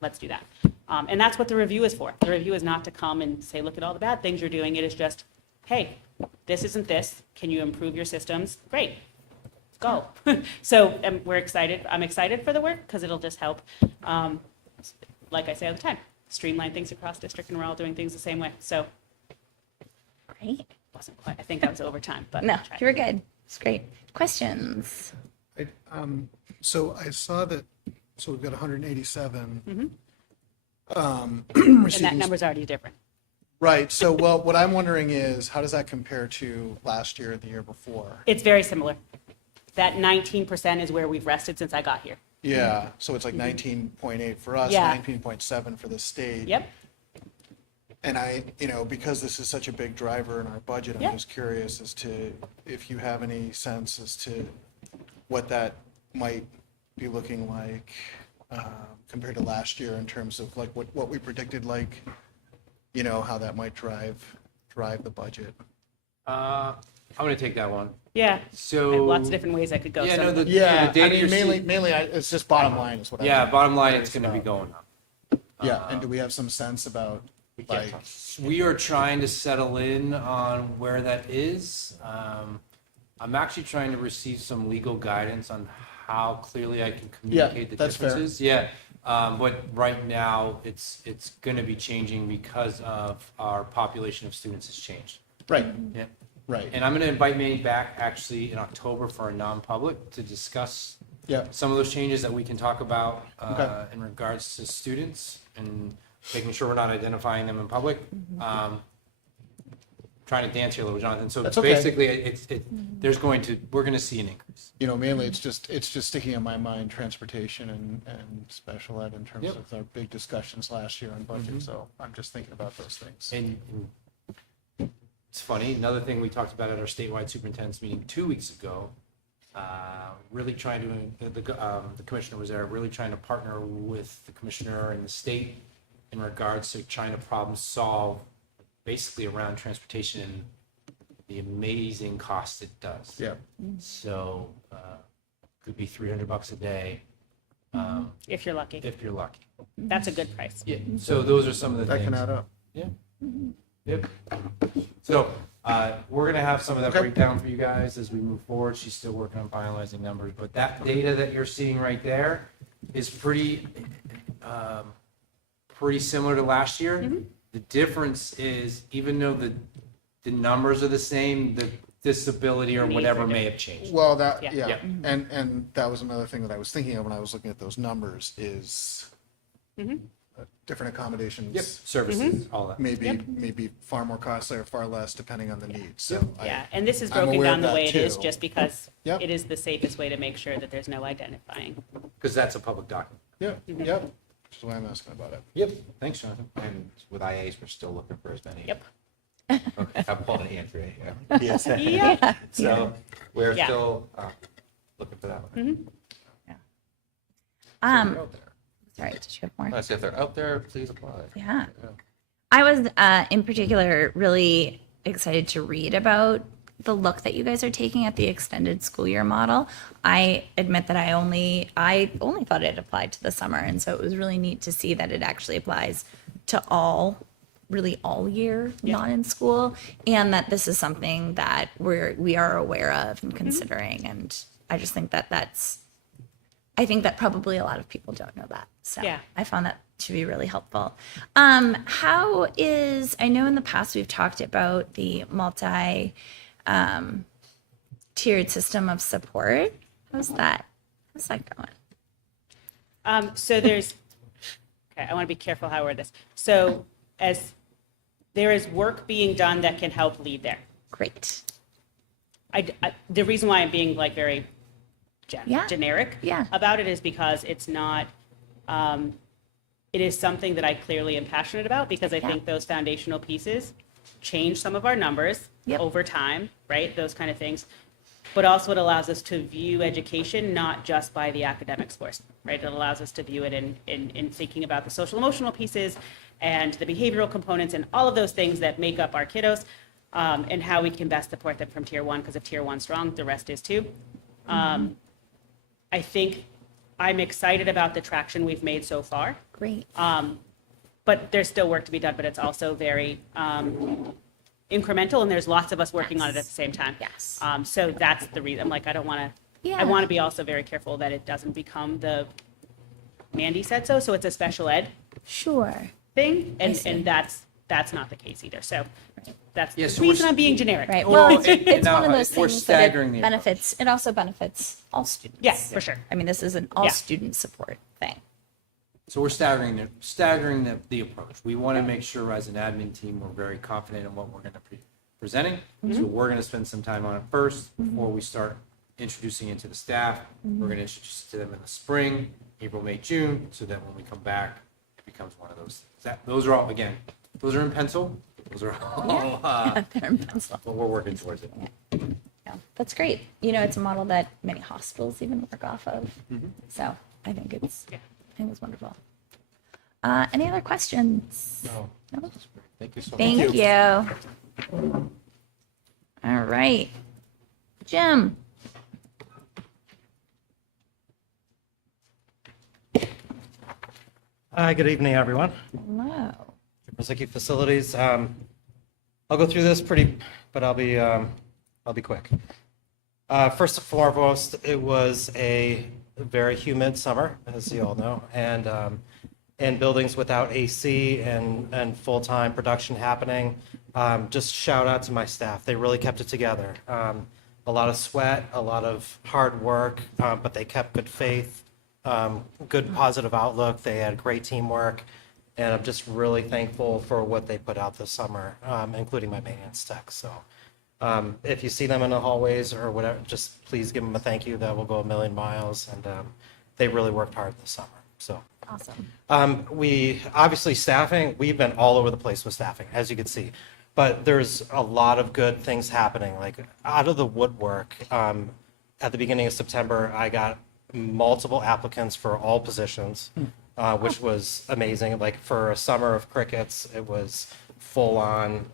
Let's do that. And that's what the review is for. The review is not to come and say, look at all the bad things you're doing. It is just, hey, this isn't this. Can you improve your systems? Great. Go. So we're excited. I'm excited for the work because it'll just help, like I say all the time, streamline things across district, and we're all doing things the same way. So Great. wasn't quite. I think I was over time, but No, I tried. you were good. It's great. Questions? So I saw that, so we've got 187. And that receiving- number's already different. Right, so, well, what I'm wondering is, how does that compare to last year and the year before? It's very similar. That 19% is where we've rested since I got here. Yeah, so it's like 19.8 for us, Yeah. 19.7 for the state. Yep. And I, because this is such a big driver in our budget, Yeah. I'm just curious as to if you have any sense as to what that might be looking like compared to last year in terms of like what we predicted, like, how that might drive the budget. I'm going to take that one. Yeah. So I have lots of different ways I could go. Yeah, So- no, the Yeah, data I mean, you're mainly, seeing- it's just bottom line is what I. Yeah, bottom line, it's going to be going up. Yeah, and do we have some sense about, like, We are trying to settle in on where that is. I'm actually trying to receive some legal guidance on how clearly I can communicate the that's fair. differences. Yeah, but right now, it's going to be changing because of our population of students has changed. right, Yeah. right, And I'm going to invite Manny back actually in October for a non-public to discuss yeah, some of those changes that we can talk about Okay. in regards to students and making sure we're not identifying them in public. Trying to dance here a little, Jonathan. So That's okay. basically, we're going to see an increase. mainly it's just sticking in my mind, transportation and special ed in terms Yep. of our big discussions last year on budget, so I'm just thinking about those things. And it's funny, another thing we talked about at our statewide superintendent's meeting 2 weeks ago, really trying to, the commissioner was there, really trying to partner with the commissioner and the state in regards to trying to problem solve basically around transportation and the amazing cost it does. Yeah, So, could be $300 a day, if you're lucky. if you're lucky. That's a good price. Yeah, so those are some of the that things. can add up. Yeah. Yep. So, we're gonna have some of that Okay. breakdown for you guys as we move forward. She's still working on finalizing numbers, but that data that you're seeing right there is pretty similar to last year. The difference is, even though the numbers are the same, the disability or Needs whatever are may have changed. Well, that, Yeah. yeah, Yeah. and that was another thing that I was thinking of when I was looking at those numbers is different accommodations. Yep, services, all that. Maybe far more costly or far less depending on the needs, so. Yeah, and this is I'm broken aware down of the that way it is too. just because Yep. it is the safest way to make sure that there's no identifying. Because that's a public document. Yep, which is why I'm asking about it. Yep. Thanks, Jonathan. And with IAs, we're still looking for as many. Yep. Okay, I'm pulling an Andrea, yeah. Yes. Yeah. So we're Yeah. still looking for that one. Sorry, did you have more? So if they're out there, please apply. Yeah. I was in particular really excited to read about the look that you guys are taking at the extended school year model. I admit that I only thought it applied to the summer, and so it was really neat to see that it actually applies to all year, not in school, and that this is something that we are aware of and considering. And I just think I think that probably a lot of people don't know that. So Yeah. I found that to be really helpful. I know in the past we've talked about the tiered system of support. How's that going? So there's, I want to be careful how I word this. So as there is work being done that can help lead there. Great. The reason why I'm being like very Yeah. generic Yeah. about it is because it's not, it is something that I clearly am passionate about because I think those foundational pieces change some of our numbers Yep. over time, right? Those kind of things. But also it allows us to view education not just by the academic scores, right? It allows us to view it in thinking about the social emotional pieces and the behavioral components and all of those things that make up our kiddos, and how we can best support them from tier one, because if tier one's strong, the rest is too. I think I'm excited about the traction we've made so far, Great. but there's still work to be done, but it's also very incremental, and there's lots of us working on it at the same time. Yes. So that's the reason, I'm like, I don't want to, Yeah. I want to be also very careful that it doesn't become the Mandy said so it's a special ed Sure. thing, I and see. that's not the case either. So that's Yeah, the so we're reason I'm being generic. Right. Well, Well, and it's now one of those we're things that staggering the it benefits. It also benefits all students. Yeah, for sure. I mean, this is an all Yeah. student support thing. So we're staggering the approach. We want to make sure as an admin team, we're very confident in what we're going to be presenting. So we're going to spend some time on it first before we start introducing it to the staff. We're going to introduce it to them in the spring, April, May, June, so that when we come back, it becomes one of those. Those are all, again, those are in pencil. Those are all, They're in pencil. but we're working towards it. Yeah, that's great. You know, it's a model that many hospitals even work off of. So I think it's wonderful. Any other questions? No. No? Thank you so much. Thank you. All right. Jim. Hi, good evening, everyone. Hello. Mazzicchi Facilities. I'll go through this but I'll be quick. First and foremost, it was a very humid summer, as you all know, and in buildings without AC and full-time production happening. Just shout out to my staff. They really kept it together. A lot of sweat, a lot of hard work, but they kept good faith. Good positive outlook. They had great teamwork, and I'm just really thankful for what they put out this summer, including my maintenance tech. So if you see them in the hallways or whatever, just please give them a thank you. That will go a million miles, and they really worked hard this summer. So Awesome. we obviously staffing, we've been all over the place with staffing, as you can see. But there's a lot of good things happening. Like out of the woodwork, at the beginning of September, I got multiple applicants for all positions, which was amazing. Like for a summer of crickets, it was full on.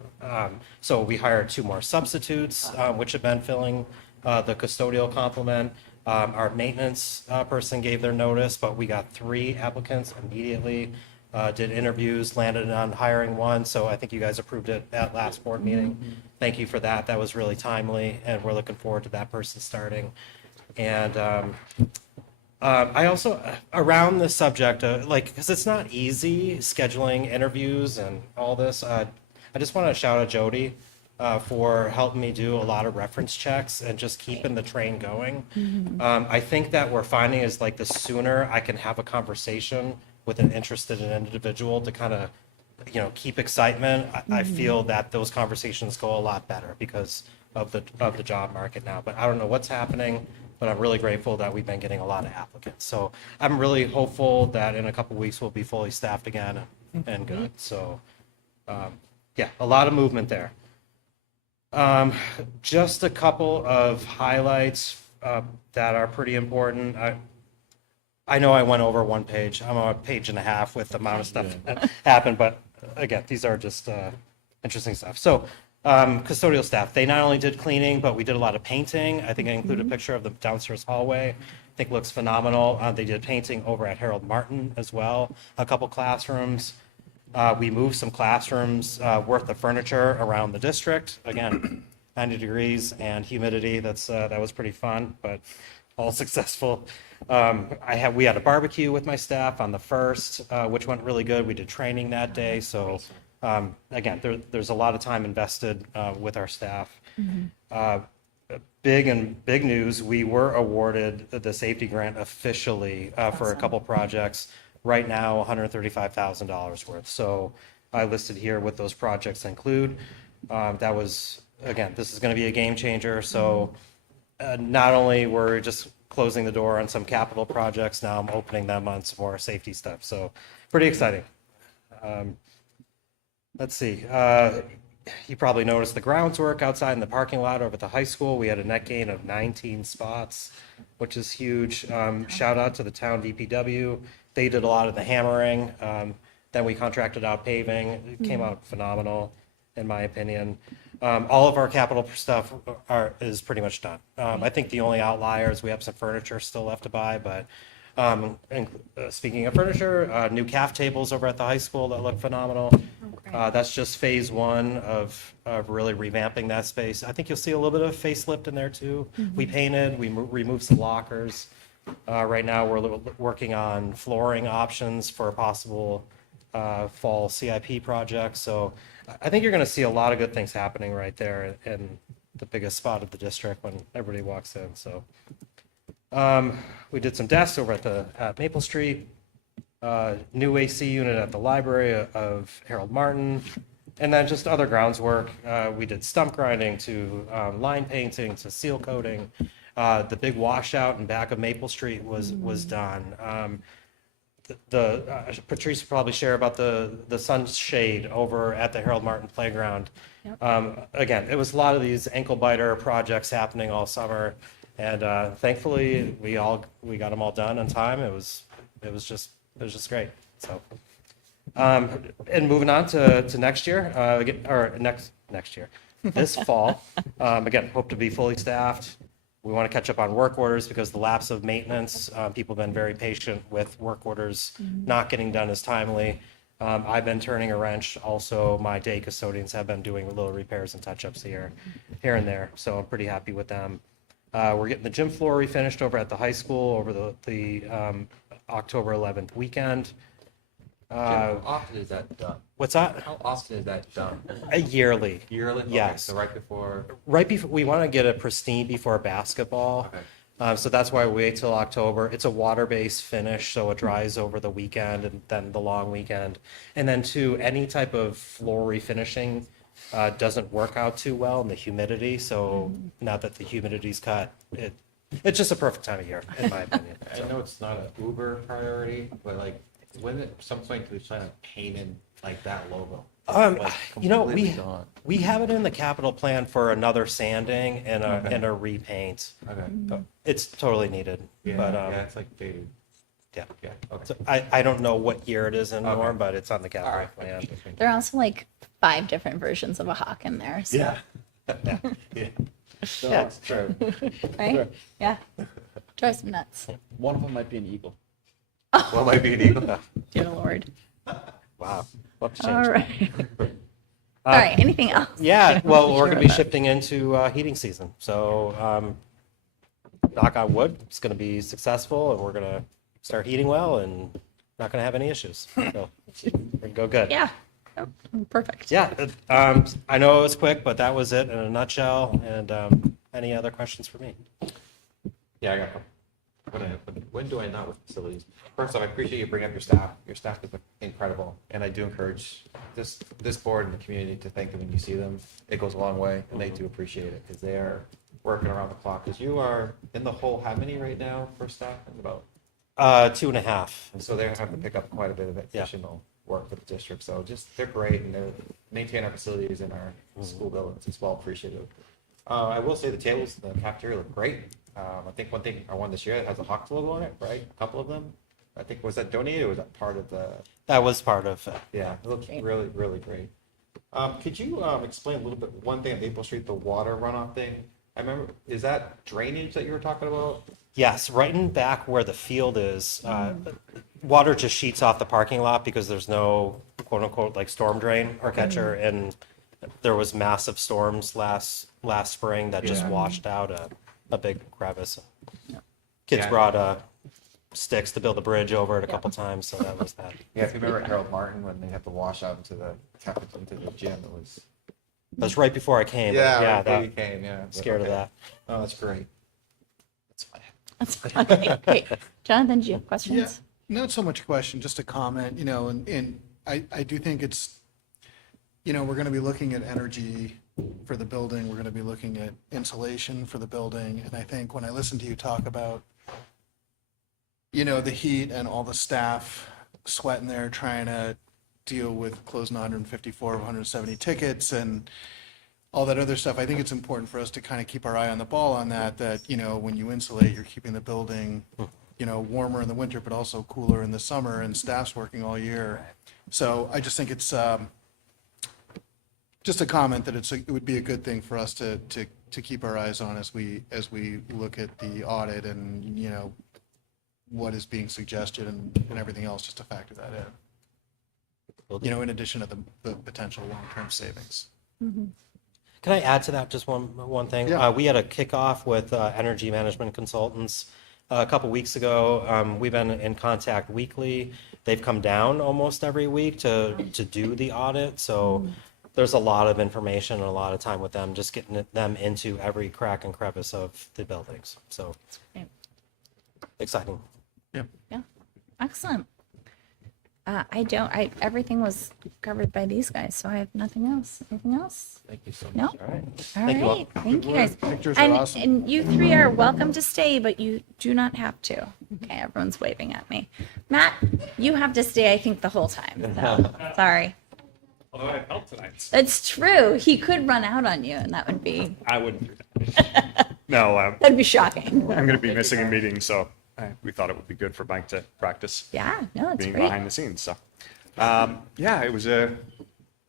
So we hired 2 more substitutes, which have been filling the custodial complement. Our maintenance person gave their notice, but we got 3 applicants immediately. Did interviews, landed on hiring 1. So I think you guys approved it at last board meeting. Thank you for that. That was really timely, and we're looking forward to that person starting. And I also, around this subject, because it's not easy scheduling interviews and all this, I just want to shout out Jody for helping me do a lot of reference checks and just keeping the train going. I think that we're finding is like the sooner I can have a conversation with an interested individual to kind of, keep excitement, I feel that those conversations go a lot better because of the job market now. But I don't know what's happening, but I'm really grateful that we've been getting a lot of applicants. So I'm really hopeful that in a couple weeks we'll be fully staffed again and good. So yeah, a lot of movement there. Just a couple of highlights that are pretty important. I know I went over 1 page. I'm on a page and a half with the amount of stuff that happened, but again, these are just interesting stuff. So custodial staff, they not only did cleaning, but we did a lot of painting. I think I included a picture of the downstairs hallway. I think looks phenomenal. They did painting over at Harold Martin as well, a couple classrooms. We moved some classrooms worth of furniture around the district. Again, 90 degrees and humidity. That was pretty fun, but all successful. We had a barbecue with my staff on the 1st, which went really good. We did training that day. So again, there's a lot of time invested with our staff. Big news, we were awarded the safety grant officially for a couple projects. right now $135,000 worth. So I listed here what those projects include. That was, again, this is going to be a game changer. So not only we're just closing the door on some capital projects, now I'm opening them on some more safety stuff. So pretty exciting. Let's see. You probably noticed the grounds work outside in the parking lot over at the high school. We had a net gain of 19 spots, which is huge. Shout out to the town DPW. They did a lot of the hammering. Then we contracted out paving. It came out phenomenal, in my opinion. All of our capital stuff is pretty much done. I think the only outlier is we have some furniture still left to buy, but speaking of furniture, new CAF tables over at the high school that look phenomenal. That's just phase one of really revamping that space. I think you'll see a little bit of facelift in there too. We painted, we removed some lockers. Right now, we're working on flooring options for a possible fall CIP project. So I think you're going to see a lot of good things happening right there in the biggest spot of the district when everybody walks in. So we did some desks over at Maple Street, new AC unit at the library of Harold Martin, and then just other grounds work. We did stump grinding to line painting to seal coating. The big washout in back of Maple Street was done. Patrice will probably share about the sunshade over at the Harold Martin Playground. Again, it was a lot of these ankle biter projects happening all summer, and thankfully we got them all done on time. It was just great. So, and moving on to next year, next year, this fall. Again, hope to be fully staffed. We want to catch up on work orders because the lapse of maintenance, people have been very patient with work orders not getting done as timely. I've been turning a wrench. Also, my day custodians have been doing little repairs and touch-ups here and there. So I'm pretty happy with them. We're getting the gym floor refinished over at the high school over the October 11th weekend. How often is that done? What's that? How often is that done? Yearly. Yearly? Okay, Yes. so right before. Right before, we want to get it pristine before basketball. Okay. So that's why we wait till October. It's a water-based finish, so it dries over the weekend and then the long weekend. And then two, any type of floor refinishing doesn't work out too well in the humidity. So now that the humidity's cut, it's just a perfect time of year, in my opinion. I know it's not an uber priority, but like, when at some point do we plan on painting like that logo? Like, completely gone. we have it in the capital plan for another sanding and a repaint. Okay. It's totally needed. Yeah, But yeah, it's like faded. yeah. Yeah, okay. So I don't know what year it is in Okay. Norm, but it's on the capital All right. plan. There are also like 5 different versions of a hawk in there. So, Yeah. Yeah. So, That's true. right? Sure. Yeah. Drives them nuts. one of them might be an eagle. What might be an eagle? Dear Lord. Wow. We'll have to change All that. right. All right. Anything else? Yeah, well, we're Sure going to be about. shifting into heating season. So, knock on wood, it's going to be successful, and we're going to start heating well and not going to have any issues. So, we're going to go good. Yeah. Oh, perfect. Yeah, I know it was quick, but that was it in a nutshell. And any other questions for me? Yeah, I got a couple. When do I not with facilities? First off, I appreciate you bringing up your staff. Your staff is incredible, and I do encourage this board and the community to thank them when you see them. It goes a long way, and they do appreciate it because they are working around the clock. Because you are in the hole, how many right now for staff? About 2.5. so they have to pick up quite a bit of additional work for the district. So just they're great, and they maintain our facilities and our school buildings. It's well appreciated. I will say the tables in the cafeteria look great. I think one thing I won this year that has a Hawks logo on it, right? A couple of them. I think, was that donated or was that part of the? That was part of it. Yeah, it looks really, really great. Could you explain a little bit, one thing on Maple Street, the water runoff thing? I remember, is that drainage that you were talking about? Yes, right in back where the field is, water just sheets off the parking lot because there's no quote unquote like storm drain or catcher, and there was massive storms last spring that just Yeah. washed out a big crevice. Kids Yeah. brought sticks to build a bridge over it a couple times, so that was that. Yeah, if you remember at Harold Martin when they had to wash out into the gym, it was. It was right before I came. but Yeah, right before that, you came, yeah. scared of Okay. that. Oh, that's great. That's fine. That's okay. Great. Jonathan, do you have questions? Not so much a question, just a comment, and I do think it's, we're going to be looking at energy for the building. We're going to be looking at insulation for the building. And I think when I listen to you talk about, the heat and all the staff sweating there trying to deal with closing 154 of 170 tickets and all that other stuff, I think it's important for us to kind of keep our eye on the ball on that, when you insulate, you're keeping the building, warmer in the winter, but also cooler in the summer, and staff's working all year. So I just think it's just a comment that it would be a good thing for us to keep our eyes on as we look at the audit and, what is being suggested and everything else, just to factor that in. In addition to the potential long-term savings. Can I add to that just one thing? Yeah. We had a kickoff with energy management consultants a couple weeks ago. We've been in contact weekly. They've come down almost every week to do the audit. So there's a lot of information and a lot of time with them, just getting them into every crack and crevice of the buildings. So exciting. Yeah, excellent. Everything was covered by these guys, so I have nothing else. Anything else? Thank you so much. No? All right. All Thank you all. right, thank you guys. Pictures are And, awesome. and you three are welcome to stay, but you do not have to. Okay, everyone's waving at me. Matt, you have to stay, I think, the whole time. So, sorry. Although I helped tonight. It's true. He could run out on you, and that would be I wouldn't do that. No, that'd be shocking. I'm going to be missing a meeting, so we thought it would be good for Mike to practice Yeah, no, it's being great. behind the scenes. So, yeah, it was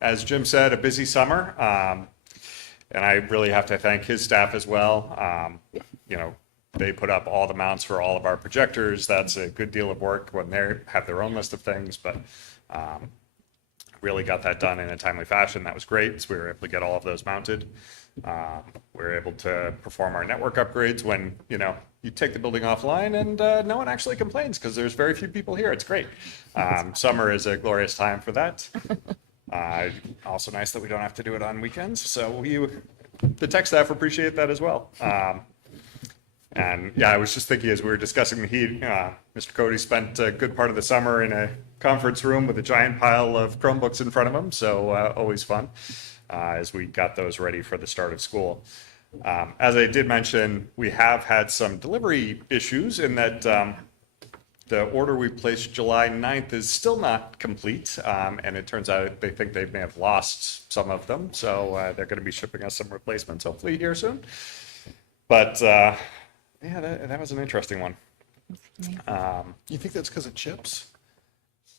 as Jim said, a busy summer. And I really have to thank his staff as well. They put up all the mounts for all of our projectors. That's a good deal of work when they have their own list of things, but really got that done in a timely fashion. That was great. So we were able to get all of those mounted. We were able to perform our network upgrades when, you take the building offline and no one actually complains because there's very few people here. It's great. Summer is a glorious time for that. Also nice that we don't have to do it on weekends. So the tech staff appreciate that as well. And yeah, I was just thinking as we were discussing the heat, Mr. Cody spent a good part of the summer in a conference room with a giant pile of Chromebooks in front of him. So always fun as we got those ready for the start of school. As I did mention, we have had some delivery issues in that the order we placed July 9th is still not complete. And it turns out they think they may have lost some of them. So they're going to be shipping us some replacements hopefully here soon. But yeah, that was an interesting one. You think that's because of chips?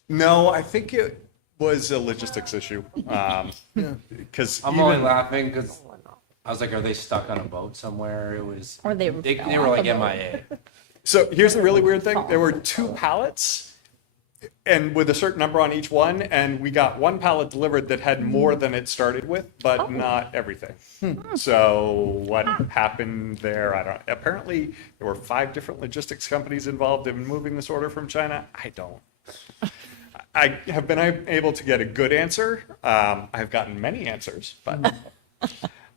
No, I think it was a logistics issue. Because I'm only laughing because I was like, are they stuck on a boat somewhere? It was, Or they they were like MIA. So here's the really weird thing. There were 2 pallets and with a certain number on each one. And we got 1 pallet delivered that had more than it started with, but not everything. So what happened there? I don't, apparently there were 5 different logistics companies involved in moving this order from China. I don't. I have been able to get a good answer. I've gotten many answers, but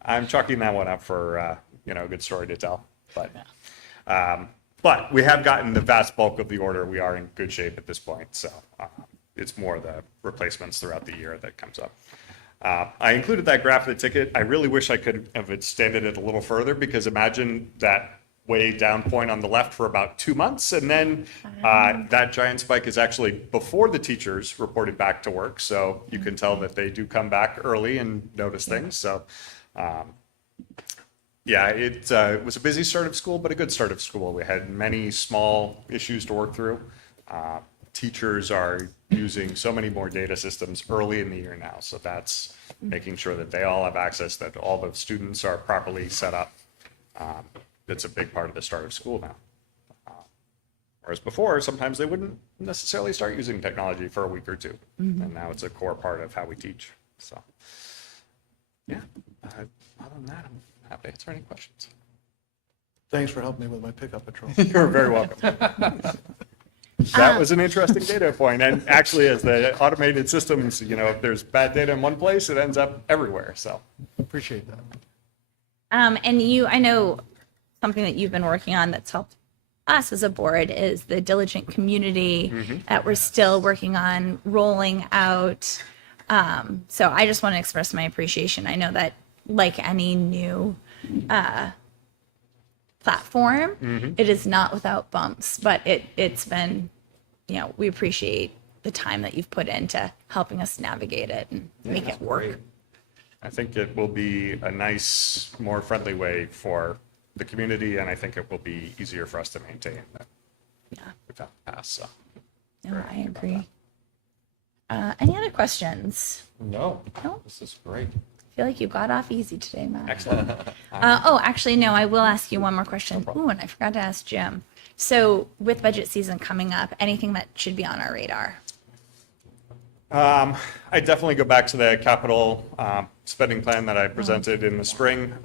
I'm chalking that one up for, a good story to tell. But we have gotten the vast bulk of the order. We are in good shape at this point. So it's more the replacements throughout the year that comes up. I included that graph of the ticket. I really wish I could have extended it a little further because imagine that way down point on the left for about 2 months. And then that giant spike is actually before the teachers reported back to work. So you can tell that they do come back early and notice things. So yeah, it was a busy start of school, but a good start of school. We had many small issues to work through. Teachers are using so many more data systems early in the year now. So that's making sure that they all have access, that all the students are properly set up. That's a big part of the start of school now. Whereas before, sometimes they wouldn't necessarily start using technology for a week or 2. And now it's a core part of how we teach. So yeah, other than that, I'm happy to answer any questions. Thanks for helping me with my pickup patrol. You're very welcome. That was an interesting data point. And actually, as the automated systems, if there's bad data in one place, it ends up everywhere. So Appreciate that. And I know something that you've been working on that's helped us as a board is the diligent community that we're still working on rolling out. So I just want to express my appreciation. I know that like any new platform, it is not without bumps, but it's been, we appreciate the time that you've put into helping us navigate it and make it work. I think it will be a nice, more friendly way for the community, and I think it will be easier for us to maintain that. Yeah. We've had in the past, so. No, I agree. Any other questions? No, No? this is great. I feel like you got off easy today, Matt. Excellent. Actually, no, I will ask you one more question. Ooh, and I forgot to ask Jim. So with budget season coming up, anything that should be on our radar? I definitely go back to the capital spending plan that I presented in the spring.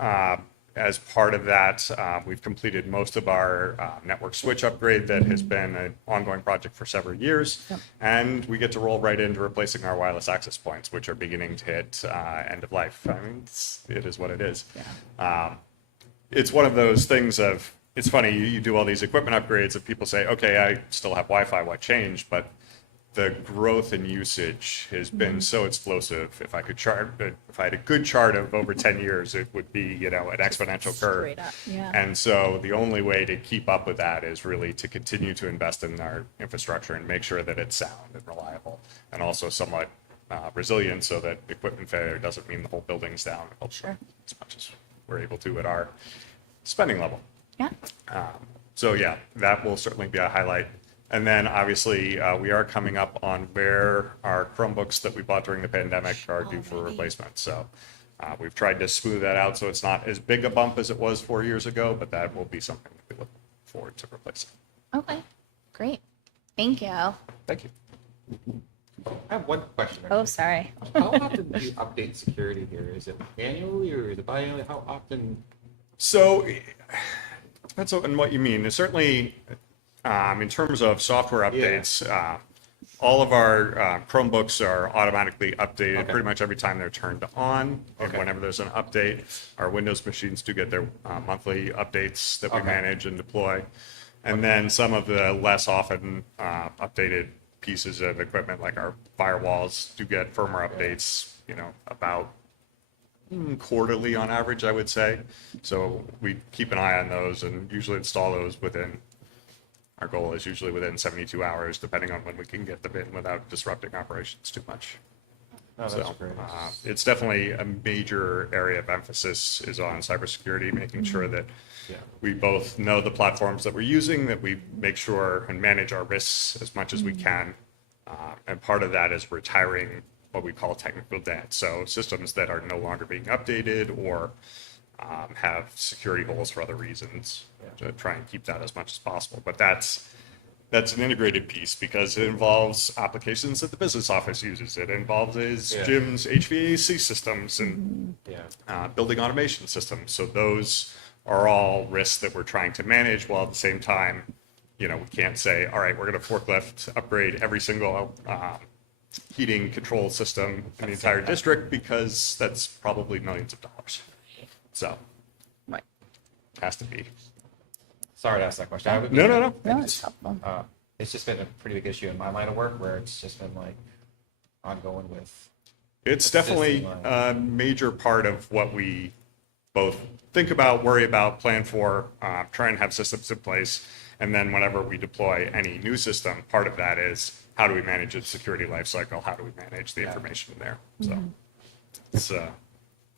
As part of that, we've completed most of our network switch upgrade that has been an ongoing project for several years. Yep. And we get to roll right into replacing our wireless access points, which are beginning to hit end of life. I mean, it is what it is. It's one of those things of, it's funny, you do all these equipment upgrades and people say, okay, I still have Wi-Fi, what changed? But the growth in usage has been so explosive. If I had a good chart of over 10 years, it would be, an exponential curve. Straight up, yeah. And so the only way to keep up with that is really to continue to invest in our infrastructure and make sure that it's sound and reliable and also somewhat resilient so that equipment failure doesn't mean the whole building's down. Sure. As much as we're able to at our spending level. Yeah. So yeah, that will certainly be a highlight. And then obviously we are coming up on where our Chromebooks that we bought during the pandemic are due for replacement. So we've tried to smooth that out so it's not as big a bump as it was 4 years ago, but that will be something that we look forward to replacing. Okay, great. Thank you. Thank you. I have one question. Oh, sorry. How often do you update security here? Is it annually or is it biannually? How often? So that's on what you mean. It's certainly in terms of software updates, all of our Chromebooks are automatically updated pretty much every time they're turned on. And whenever there's an update, our Windows machines do get their monthly updates that we manage and deploy. And then some of the less often updated pieces of equipment, like our firewalls, do get firmware updates, about quarterly on average, I would say. So we keep an eye on those and usually install those within, our goal is usually within 72 hours, depending on when we can get them in without disrupting operations too much. Oh, that's great. It's definitely a major area of emphasis is on cybersecurity, making sure that we both know the platforms that we're using, that we make sure and manage our risks as much as we can. And part of that is retiring what we call technical debt. So systems that are no longer being updated or have security holes for other reasons to try and keep that as much as possible. But that's an integrated piece because it involves applications that the business office uses. It involves Jim's HVAC systems and building automation systems. So those are all risks that we're trying to manage while at the same time, we can't say, all right, we're going to forklift upgrade every single heating control system in the entire district because that's probably millions of dollars. So it has to be. Sorry to ask that question. No. No, it's helpful. It's just been a pretty big issue in my line of work where it's just been like ongoing with. It's definitely a major part of what we both think about, worry about, plan for, try and have systems in place. And then whenever we deploy any new system, part of that is how do we manage its security lifecycle? How do we manage the information in there? So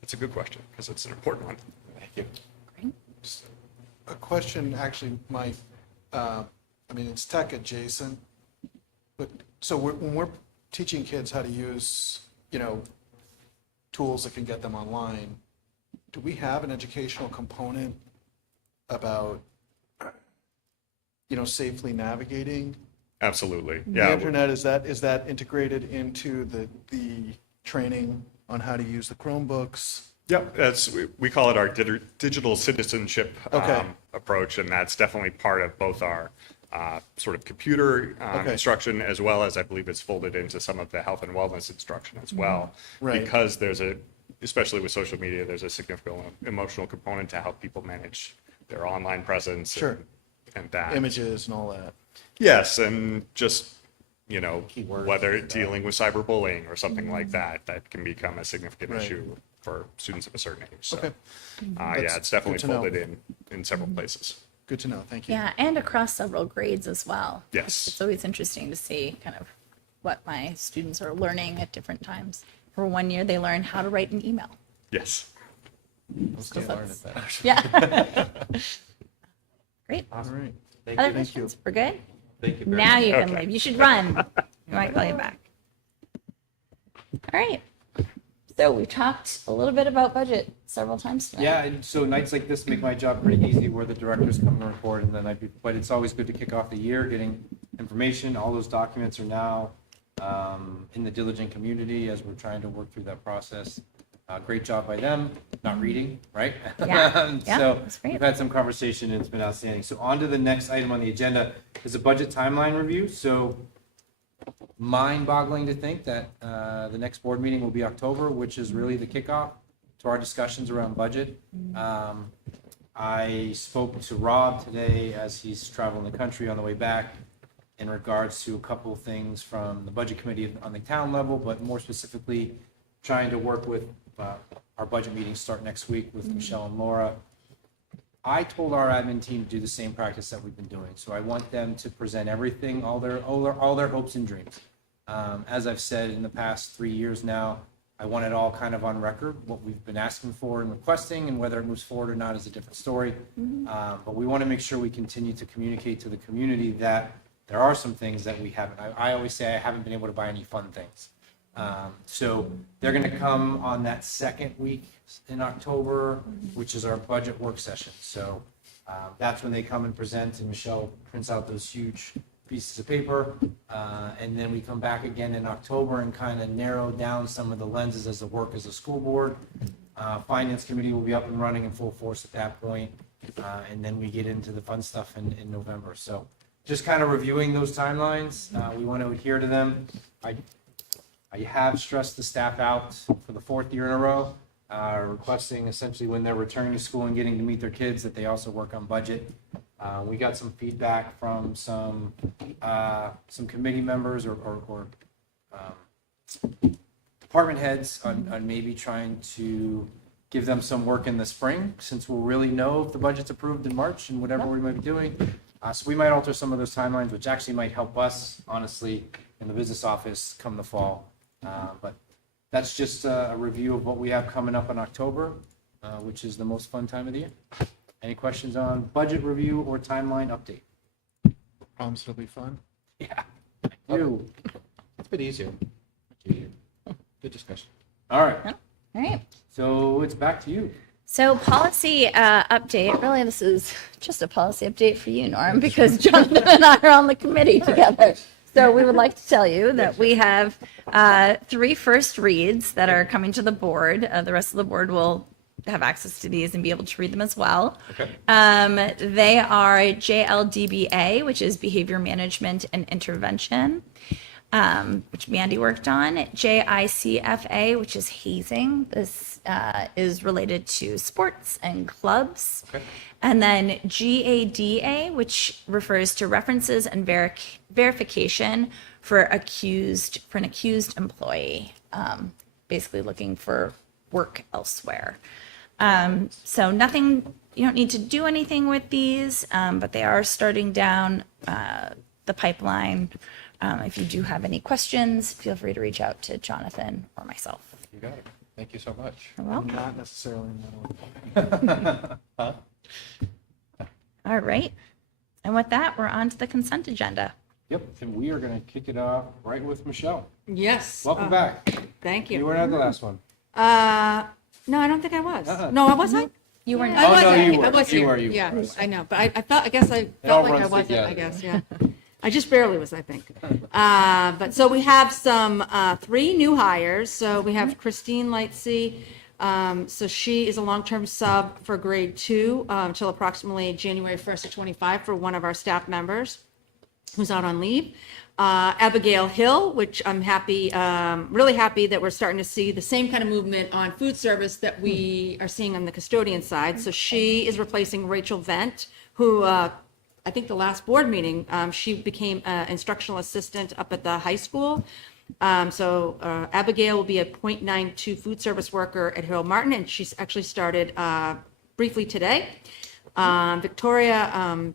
it's a good question because it's an important one. Thank you. Great. A question actually might, it's tech adjacent, but so when we're teaching kids how to use, tools that can get them online, do we have an educational component about, safely navigating Absolutely. the internet? Is that integrated into the training on how to use the Chromebooks? Yep, we call it our digital citizenship approach, and that's definitely part of both our sort of computer instruction as well as I believe it's folded into some of the health and wellness instruction as well. Right. Because especially with social media, there's a significant emotional component to how people manage their online presence. Sure. and that. Images and all that. Yes, and just, you know, Keywords whether and stuff. dealing with cyberbullying or something like that, that can become a significant Right. issue for students of a certain age. So, Okay. yeah, That's it's definitely good to know. folded in several places. Good to know. Thank you. Yeah, and across several grades as well. Yes. It's always interesting to see kind of what my students are learning at different times. For 1 year, they learn how to write an email. Yes. Still learn it better. Yeah. Great. All right. Other questions? We're good? Thank you very Now much. you can Okay. leave. You should run. We might call you back. All right. So we've talked a little bit about budget several times tonight. Yeah, and so nights like this make my job pretty easy where the directors come and report and then but it's always good to kick off the year, getting information. All those documents are now in the diligent community as we're trying to work through that process. Great job by them, not reading, right? Yeah, yeah, So that's great. we've had some conversation and it's been outstanding. So on to the next item on the agenda is a budget timeline review. So mind-boggling to think that the next board meeting will be October, which is really the kickoff to our discussions around budget. I spoke to Rob today as he's traveling the country on the way back in regards to a couple of things from the budget committee on the town level, but more specifically trying to work with our budget meetings start next week with Michelle and Laura. I told our admin team to do the same practice that we've been doing. So I want them to present everything, all their hopes and dreams. As I've said in the past 3 years now, I want it all kind of on record, what we've been asking for and requesting, and whether it moves forward or not is a different story. But we want to make sure we continue to communicate to the community that there are some things that we haven't. I always say I haven't been able to buy any fun things. So they're going to come on that second week in October, which is our budget work session. So that's when they come and present, and Michelle prints out those huge pieces of paper. And then we come back again in October and kind of narrow down some of the lenses as the work as a school board. Finance committee will be up and running in full force at that point. And then we get into the fun stuff in November. So just kind of reviewing those timelines. We want to adhere to them. I have stressed the staff out for the 4th year in a row, requesting essentially when they're returning to school and getting to meet their kids that they also work on budget. We got some feedback from some committee members or department heads on maybe trying to give them some work in the spring, since we'll really know if the budget's approved in March and whatever we might be doing. So we might alter some of those timelines, which actually might help us, honestly, in the business office come the fall. But that's just a review of what we have coming up in October, which is the most fun time of the year. Any questions on budget review or timeline update? Promise it'll be fun. Yeah. You. It's a bit easier. Much easier. Good discussion. All right. All right. So it's back to you. So policy update, really this is just a policy update for you, Norm, because Jonathan and I are on the committee together. So we would like to tell you that we have 3 first reads that are coming to the board. The rest of the board will have access to these and be able to read them as well. Okay. They are JLDBA, which is Behavior Management and Intervention, which Mandy worked on. JICFA, which is hazing. This is related to sports and clubs. Okay. And then GADA, which refers to references and verification for an accused employee, basically looking for work elsewhere. So nothing, you don't need to do anything with these, but they are starting down the pipeline. If you do have any questions, feel free to reach out to Jonathan or myself. You got it. Thank you so much. You're welcome. Not necessarily in that order. All right. And with that, we're on to the consent agenda. Yep. And we are going to kick it off right with Michelle. Yes. Welcome back. Thank You you. weren't at the last one. No, I don't think I was. No, I wasn't. You were I not. was. no, you I were. was You here. were, you Yeah, were. I know, but I thought, I guess I all felt like I runs wasn't, together. I guess, yeah. I just barely was, I think. But so we have some 3 new hires. So we have Christine Lightsey. So she is a long-term sub for grade 2 until approximately January 1st of 25 for one of our staff members who's out on leave. Abigail Hill, which I'm happy, really happy that we're starting to see the same kind of movement on food service that we are seeing on the custodian side. So she is replacing Rachel Vent, who I think the last board meeting, she became an instructional assistant up at the high school. So Abigail will be a .92 food service worker at Harold Martin, and she's actually started briefly today. Victoria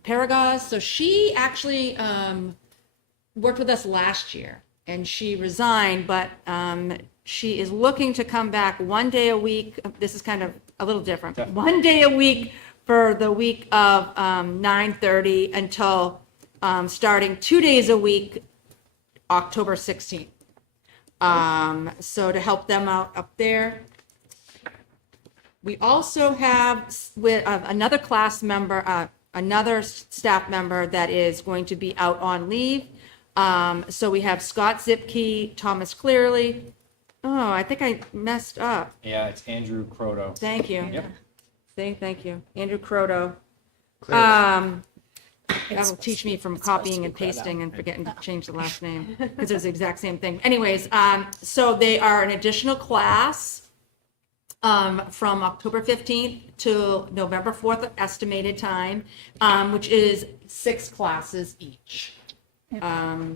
Paragaz, so she actually worked with us last year, and she resigned, but she is looking to come back 1 day a week. This is kind of a little different. 1 day a week for the week of 9:30 until starting 2 days a week, October 16th. So to help them out up there. We also have with another class member, another staff member that is going to be out on leave. So we have Scott Zipke, Thomas Clearly. Oh, I think I messed up. Yeah, it's Andrew Croto. Thank you. Yep. Thank you. Andrew Croto. That'll teach me from copying and pasting and forgetting to change the last name because it was the exact same thing. Anyways, so they are an additional class from October 15th to November 4th estimated time, which is 6 classes each.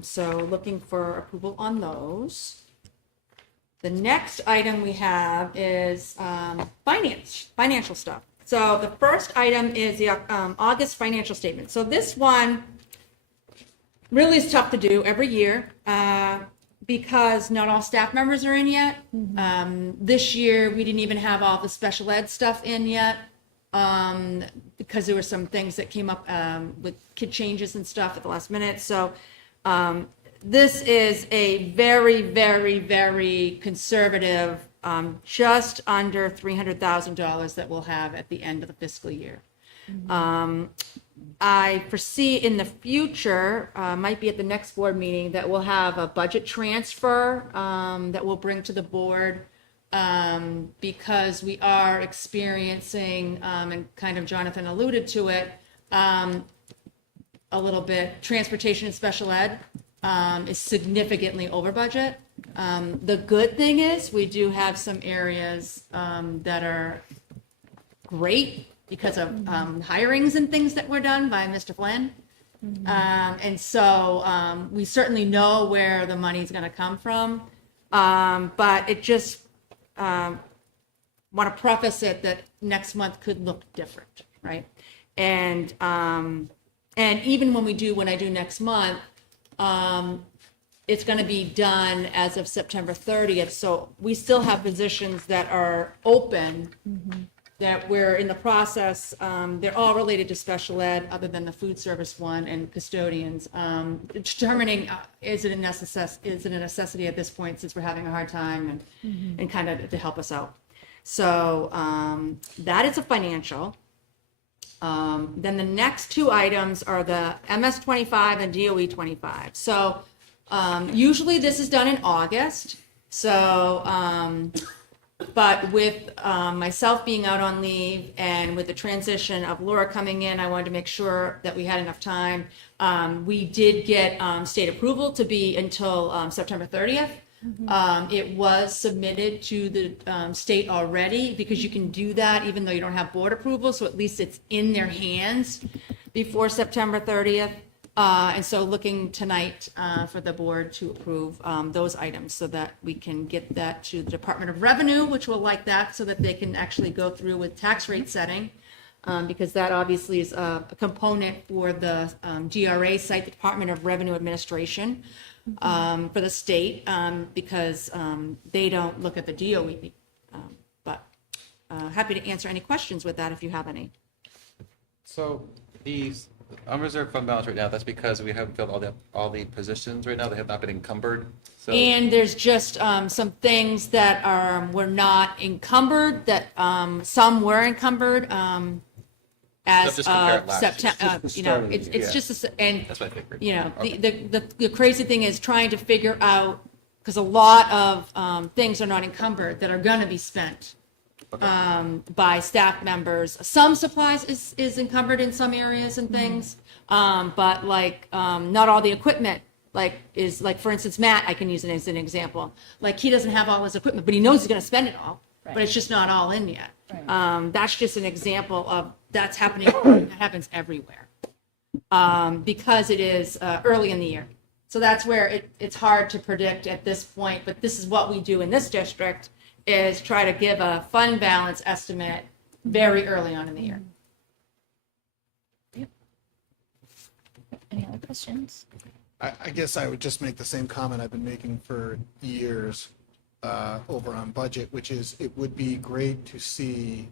So looking for approval on those. The next item we have is financial stuff. So the first item is the August financial statement. So this one really is tough to do every year because not all staff members are in yet. This year, we didn't even have all the special ed stuff in yet because there were some things that came up with kid changes and stuff at the last minute. So this is a very, very, very conservative just under $300,000 that we'll have at the end of the fiscal year. I foresee in the future, might be at the next board meeting, that we'll have a budget transfer that we'll bring to the board because we are experiencing, and kind of Jonathan alluded to it a little bit, transportation and special ed is significantly over budget. The good thing is we do have some areas that are great because of hirings and things that were done by Mr. Flynn. And so we certainly know where the money's going to come from. But it just want to preface it that next month could look different, right? And even when I do next month, it's going to be done as of September 30th. So we still have positions that are open that we're in the process. They're all related to special ed other than the food service one and custodians. Determining is it a necessity at this point since we're having a hard time and kind of to help us out. So that is a financial. Then the next 2 items are the MS 25 and DOE 25. So usually this is done in August. So, but with myself being out on leave and with the transition of Laura coming in, I wanted to make sure that we had enough time. We did get state approval to be until September 30th. It was submitted to the state already because you can do that even though you don't have board approval. So at least it's in their hands before September 30th. And so looking tonight for the board to approve those items so that we can get that to the Department of Revenue, which will like that so that they can actually go through with tax rate setting. Because that obviously is a component for the DRA site, the Department of Revenue Administration. For the state because they don't look at the DOE. But happy to answer any questions with that if you have any. So these unreserved fund balance right now, that's because we haven't filled all the positions right now. They have not been encumbered. So And there's just some things that were not encumbered, that some were encumbered. As just compare it of last September, you know, it's Yeah. just and That's what I figured. you know, Okay. the crazy thing is trying to figure out, because a lot of things are not encumbered that are going to be spent by staff members. Some supplies is encumbered in some areas and things, but like not all the equipment is for instance, Matt, I can use it as an example. Like he doesn't have all his equipment, but he knows he's going to spend it all, but it's just not all in yet. That's just an example of that's happening. That happens everywhere. because it is early in the year. So that's where it's hard to predict at this point, but this is what we do in this district, is try to give a fund balance estimate very early on in the year. Any other questions? I guess I would just make the same comment I've been making for years over on budget, which is it would be great to see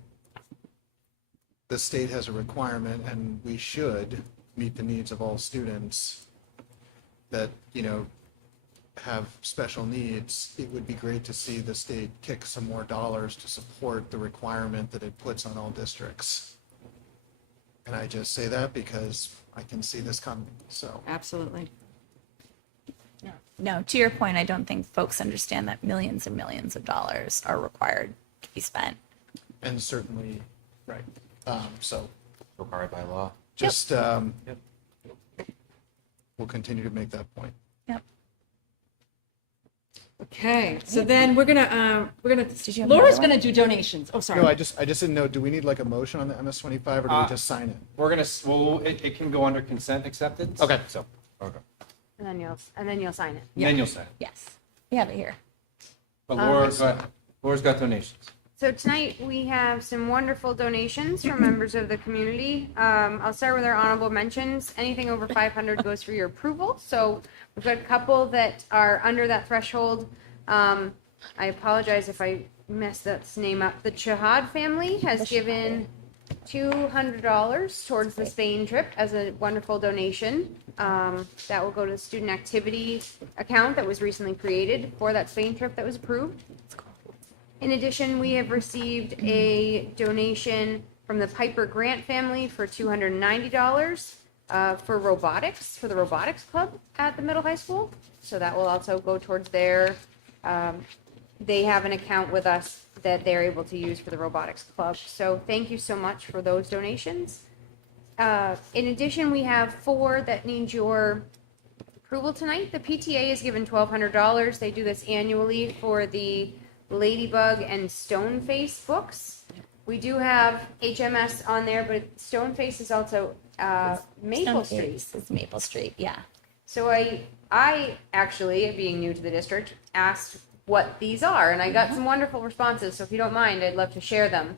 the state has a requirement, and we should meet the needs of all students that, have special needs. It would be great to see the state kick some more dollars to support the requirement that it puts on all districts. And I just say that because I can see this coming, so. Absolutely. No, to your point, I don't think folks understand that millions and millions of dollars are required to be spent. And certainly, right, so. Required by law. Just, we'll continue to make that point. Yep. Okay, so then we're gonna, Did you have Laura's another gonna do donations. Oh, sorry. No, I just didn't know, do we need like a motion on the MS-25 or do we just sign it? We're gonna, it can go under consent acceptance. Okay. So, okay. And then you'll sign it. Then you'll say. Yes, we have it here. But Laura, go ahead. Laura's got donations. So tonight we have some wonderful donations from members of the community. I'll start with our honorable mentions. Anything over 500 goes for your approval. So we've got a couple that are under that threshold. I apologize if I messed that name up. The Chahad family has given $200 towards the Spain trip as a wonderful donation. That will go to the student activity account that was recently created for that Spain trip that was approved. In addition, we have received a donation from the Piper Grant family for $290 for robotics, for the robotics club at the middle high school. So that will also go towards their, they have an account with us that they're able to use for the robotics club. So thank you so much for those donations. In addition, we have 4 that need your approval tonight. The PTA is given $1,200. They do this annually for the Ladybug and Stoneface books. We do have HMS on there, but Stoneface is also Maple Street. It's Maple Street, yeah. So I actually, being new to the district, asked what these are, and I got some wonderful responses. So if you don't mind, I'd love to share them.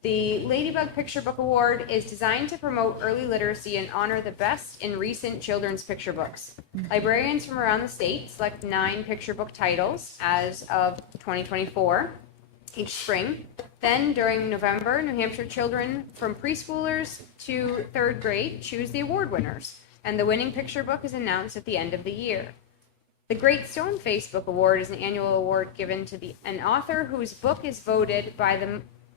The Ladybug Picture Book Award is designed to promote early literacy and honor the best in recent children's picture books. Librarians from around the state select 9 picture book titles as of 2024 each spring. Then during November, New Hampshire children from preschoolers to 3rd grade choose the award winners, and the winning picture book is announced at the end of the year. The Great Stoneface Book Award is an annual award given to an author whose book is voted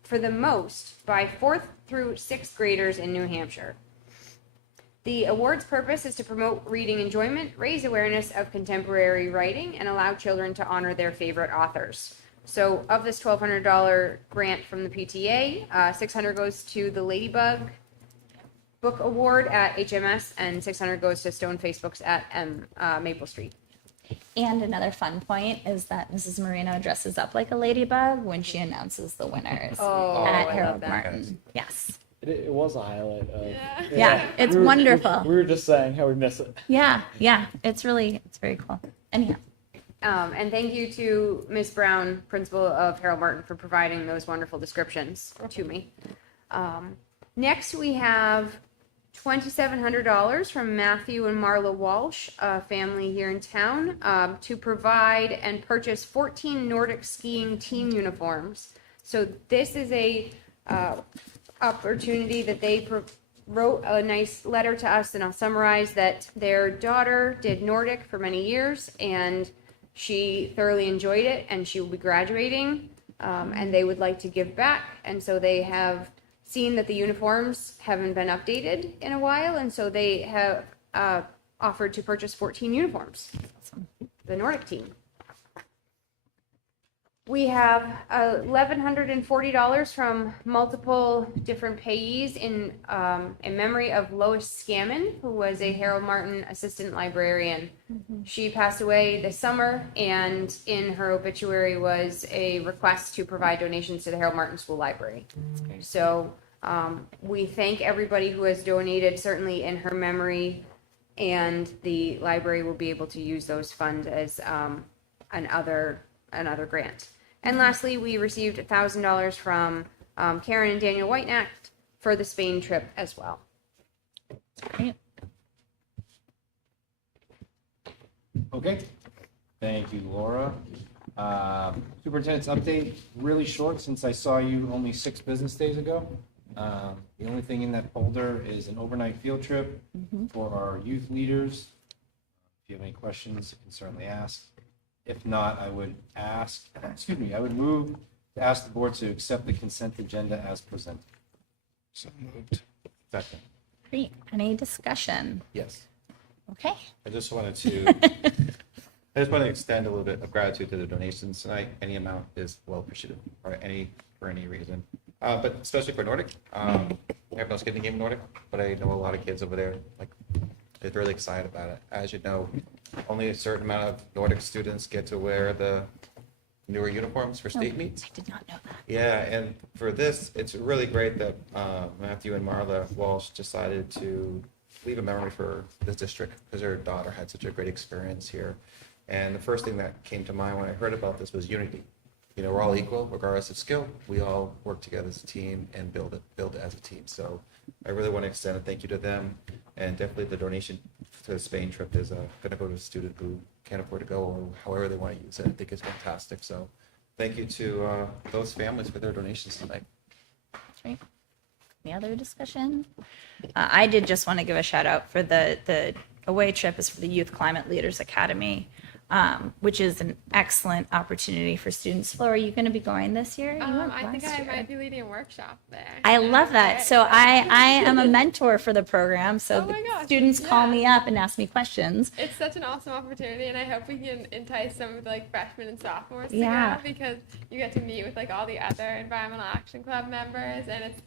for the most by 4th through 6th graders in New Hampshire. The award's purpose is to promote reading enjoyment, raise awareness of contemporary writing, and allow children to honor their favorite authors. So of this $1,200 grant from the PTA, $600 goes to the Ladybug Book Award at HMS, and $600 goes to Stoneface Books at Maple Street. And another fun point is that Mrs. Marino dresses up like a ladybug when she announces the winners at I love Harold that. Martin. Yes. It was a highlight of. Yeah, it's We were- wonderful. We were just saying how we miss it. Yeah, it's very cool. Anyhow. And thank you to Ms. Brown, principal of Harold Martin, for providing those wonderful descriptions to me. Next, we have $2,700 from Matthew and Marla Walsh, a family here in town, to provide and purchase 14 Nordic skiing team uniforms. So this is a opportunity that they wrote a nice letter to us, and I'll summarize that their daughter did Nordic for many years, and she thoroughly enjoyed it, and she will be graduating, and they would like to give back, and so they have seen that the uniforms haven't been updated in a while, and so they have offered to purchase 14 uniforms. The Nordic team. We have $1,140 from multiple different payees in memory of Lois Scammon, who was a Harold Martin assistant librarian. She passed away this summer, and in her obituary was a request to provide donations to the Harold Martin School Library. So We thank everybody who has donated, certainly in her memory, and the library will be able to use those funds as another grant. And lastly, we received $1,000 from Karen and Daniel Whitenack for the Spain trip as well. Great. Okay, thank you, Laura. Superintendent's update, really short since I saw you only 6 business days ago. The only thing in that folder is an overnight field trip for our youth leaders. If you have any questions, you can certainly ask. If not, I would move to ask the board to accept the consent agenda as presented. So moved. Second. Great. Any discussion? Yes. Okay. I just wanted to extend a little bit of gratitude to the donations tonight. Any amount is well appreciated, or for any reason. But especially for Nordic. Everyone's getting the game Nordic, but I know a lot of kids over there, like, they're really excited about it. As you know, only a certain amount of Nordic students get to wear the newer uniforms for state meets. I did not know that. Yeah, and for this, it's really great that Matthew and Marla Walsh decided to leave a memory for this district because their daughter had such a great experience here. And the first thing that came to mind when I heard about this was unity. You know, we're all equal regardless of skill. We all work together as a team and build it as a team. So I really want to extend a thank you to them, and definitely the donation to the Spain trip is going to go to a student who can't afford to go, or however they want to use it. I think it's fantastic. So thank you to those families for their donations tonight. Great. Any other discussion? I did just want to give a shout out for the away trip is for the Youth Climate Leaders Academy, which is an excellent opportunity for students. Flo, are you going to be going this year? You went I think last I year. might be leading a workshop there. I love that. So I am a mentor for the program. So Oh my gosh, students call yeah. me up and ask me questions. It's such an awesome opportunity, and I hope we can entice some of the freshmen and sophomores Yeah. to go, because you get to meet with all the other Environmental Action Club members, and it's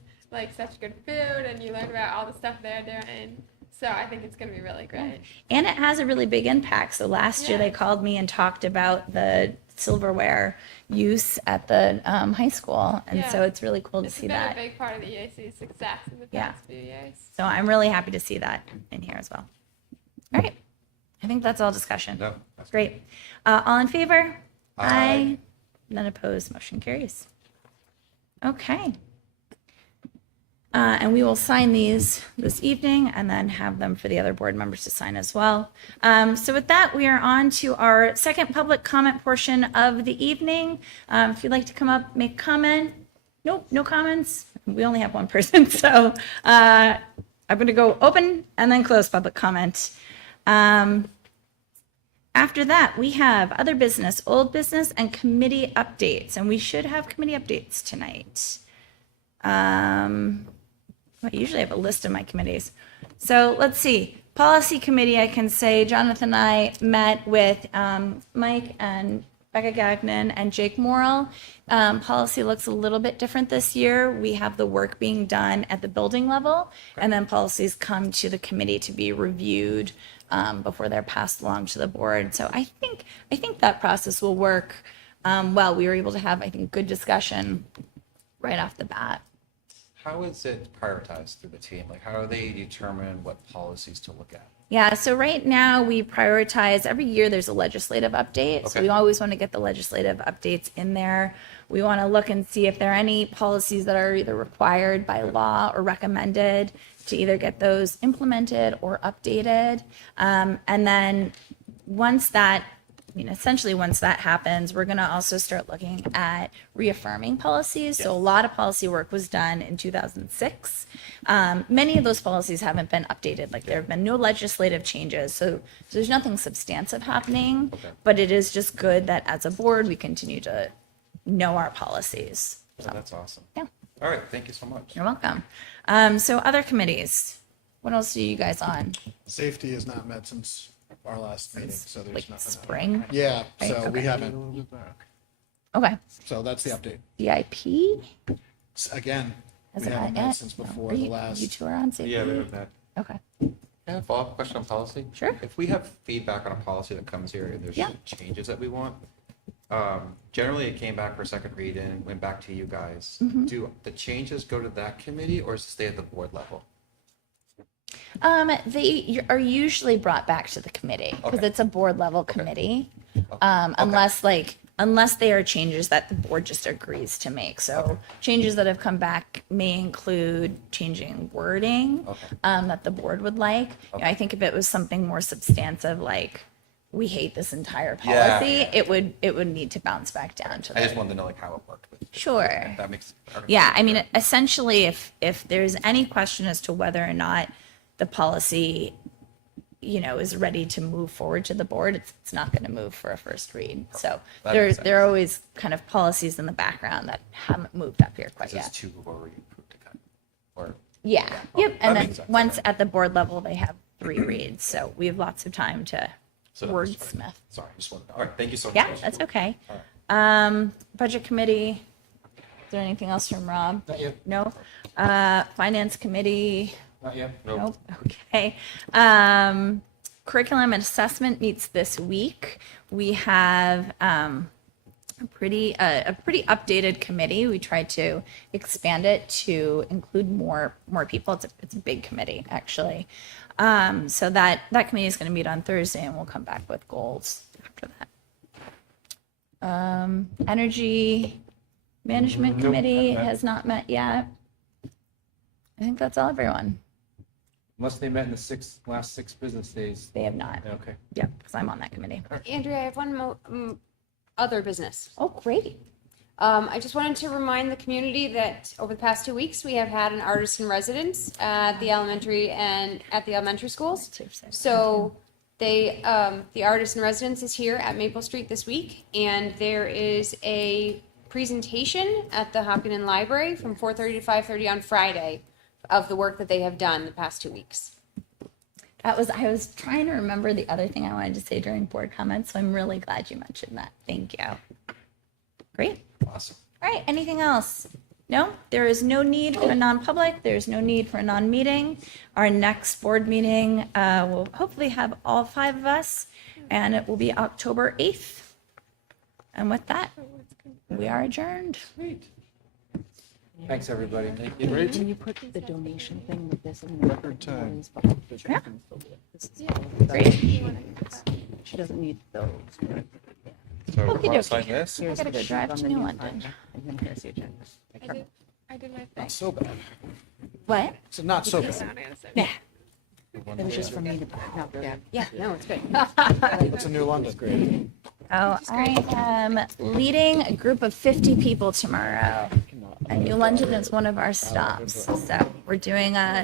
such good food, and you learn about all the stuff they're doing. So I think it's going to be really great. And it has a really big impact. So last year they called me and talked about the silverware use at the high school. And so it's really cool to see It's been that. a big part of the EAC's success in the Yeah. past few years. So I'm really happy to see that in here as well. All right. I think that's all discussion. No. Great. All in favor? Aye. None opposed. Motion carries. Okay. And we will sign these this evening and then have them for the other board members to sign as well. So with that, we are on to our second public comment portion of the evening. If you'd like to come up, make a comment. Nope, no comments. We only have one person. So I'm going to go open and then close public comment. After that, we have other business, old business, and committee updates. And we should have committee updates tonight. I usually have a list of my committees. So let's see. Policy committee, I can say Jonathan and I met with Mike and Becca Gagnon and Jake Morrill. Policy looks a little bit different this year. We have the work being done at the building level, and then policies come to the committee to be reviewed before they're passed along to the board. So I think that process will work well. We were able to have, I think, good discussion right off the bat. How is it prioritized through the team? Like, how do they determine what policies to look at? Yeah, so right now we prioritize, every year there's a legislative update. So Okay. we always want to get the legislative updates in there. We want to look and see if there are any policies that are either required by law or recommended to either get those implemented or updated. And then once that, essentially once that happens, we're going to also start looking at reaffirming policies. So a lot of policy work was done in 2006. Many of those policies haven't been updated. Like there have been no legislative changes. So there's nothing substantive happening, but it is just good that as a board, we continue to know our policies. So that's awesome. Yeah. All right. Thank you so much. You're welcome. So other committees, what else are you guys on? Safety is not met since our last meeting, so there's Like nothing. spring? Yeah, Right, so we okay. haven't, Okay. so that's the update. DIP? Again, we Hasn't haven't met met yet? since No. before Are the you last. two are on safety? Yeah, we have that. Okay. I have a follow-up question on policy. Sure. If we have feedback on a policy that comes here and there's Yeah. changes that we want, Generally, it came back for second read and went back to you guys. Mm-hmm. Do the changes go to that committee or does it stay at the board level? They are usually brought back to the committee because Okay. it's a board level committee. Unless they are changes that the board just agrees to make. So changes that have come back may include changing wording that the board would like. You know, I think if it was something more substantive, like we hate this entire Yeah, policy, yeah. it would need to bounce back down to I just the. wanted to know like how it worked. Sure. That makes. okay. Yeah, I mean, essentially, if there's any question as to whether or not the policy, you know, is ready to move forward to the board, it's not going to move for a first read. So That there makes there are sense. always kind of policies in the background that haven't moved up here quite There's yet. two who've already approved to cut. Or Yeah, okay, yep. And that then makes sense. once at the board level, they have 3 reads, so we have lots of time to So that was fine. wordsmith. Sorry, just wanted. All right, thank you so much. Yeah, that's okay. Budget committee. Is there anything else from Rob? Not yet. No. Finance committee. Not yet. Nope. Okay. Curriculum and assessment meets this week. We have a pretty updated committee. We tried to expand it to include more people. It's a big committee actually. So that committee is going to meet on Thursday, and we'll come back with goals after that. Energy management committee has not met yet. I think that's all, everyone. Unless they met in the last 6 business days. They have not. Okay. Yep, because I'm on that committee. Andrea, I have one other business. Oh, great. I just wanted to remind the community that over the past 2 weeks, we have had an artist in residence at the elementary schools. So the artist in residence is here at Maple Street this week, and there is a presentation at the Hopkinton Library from 4:30 to 5:30 on Friday of the work that they have done the past 2 weeks. I was trying to remember the other thing I wanted to say during board comments, so I'm really glad you mentioned that. Thank you. Great. Awesome. All right, anything else? No, there is no need for a non-public. There's no need for a non-meeting. Our next board meeting will hopefully have all 5 of us, and it will be October 8th. And with that, we are adjourned. Thanks, everybody. Thank you. Great. Can you put the donation thing with this in Record time. Yeah. Great. She doesn't need those. So Okey want to dokey. sign this? I gotta go drive to New London. And then here's the agenda. I did my thing. Not so bad. What? So not so bad. Yeah. It was just for me to, no, yeah. Yeah, no, it's good. It's a new London. Oh, I am leading a group of 50 people tomorrow. And New London is one of our stops. So we're doing a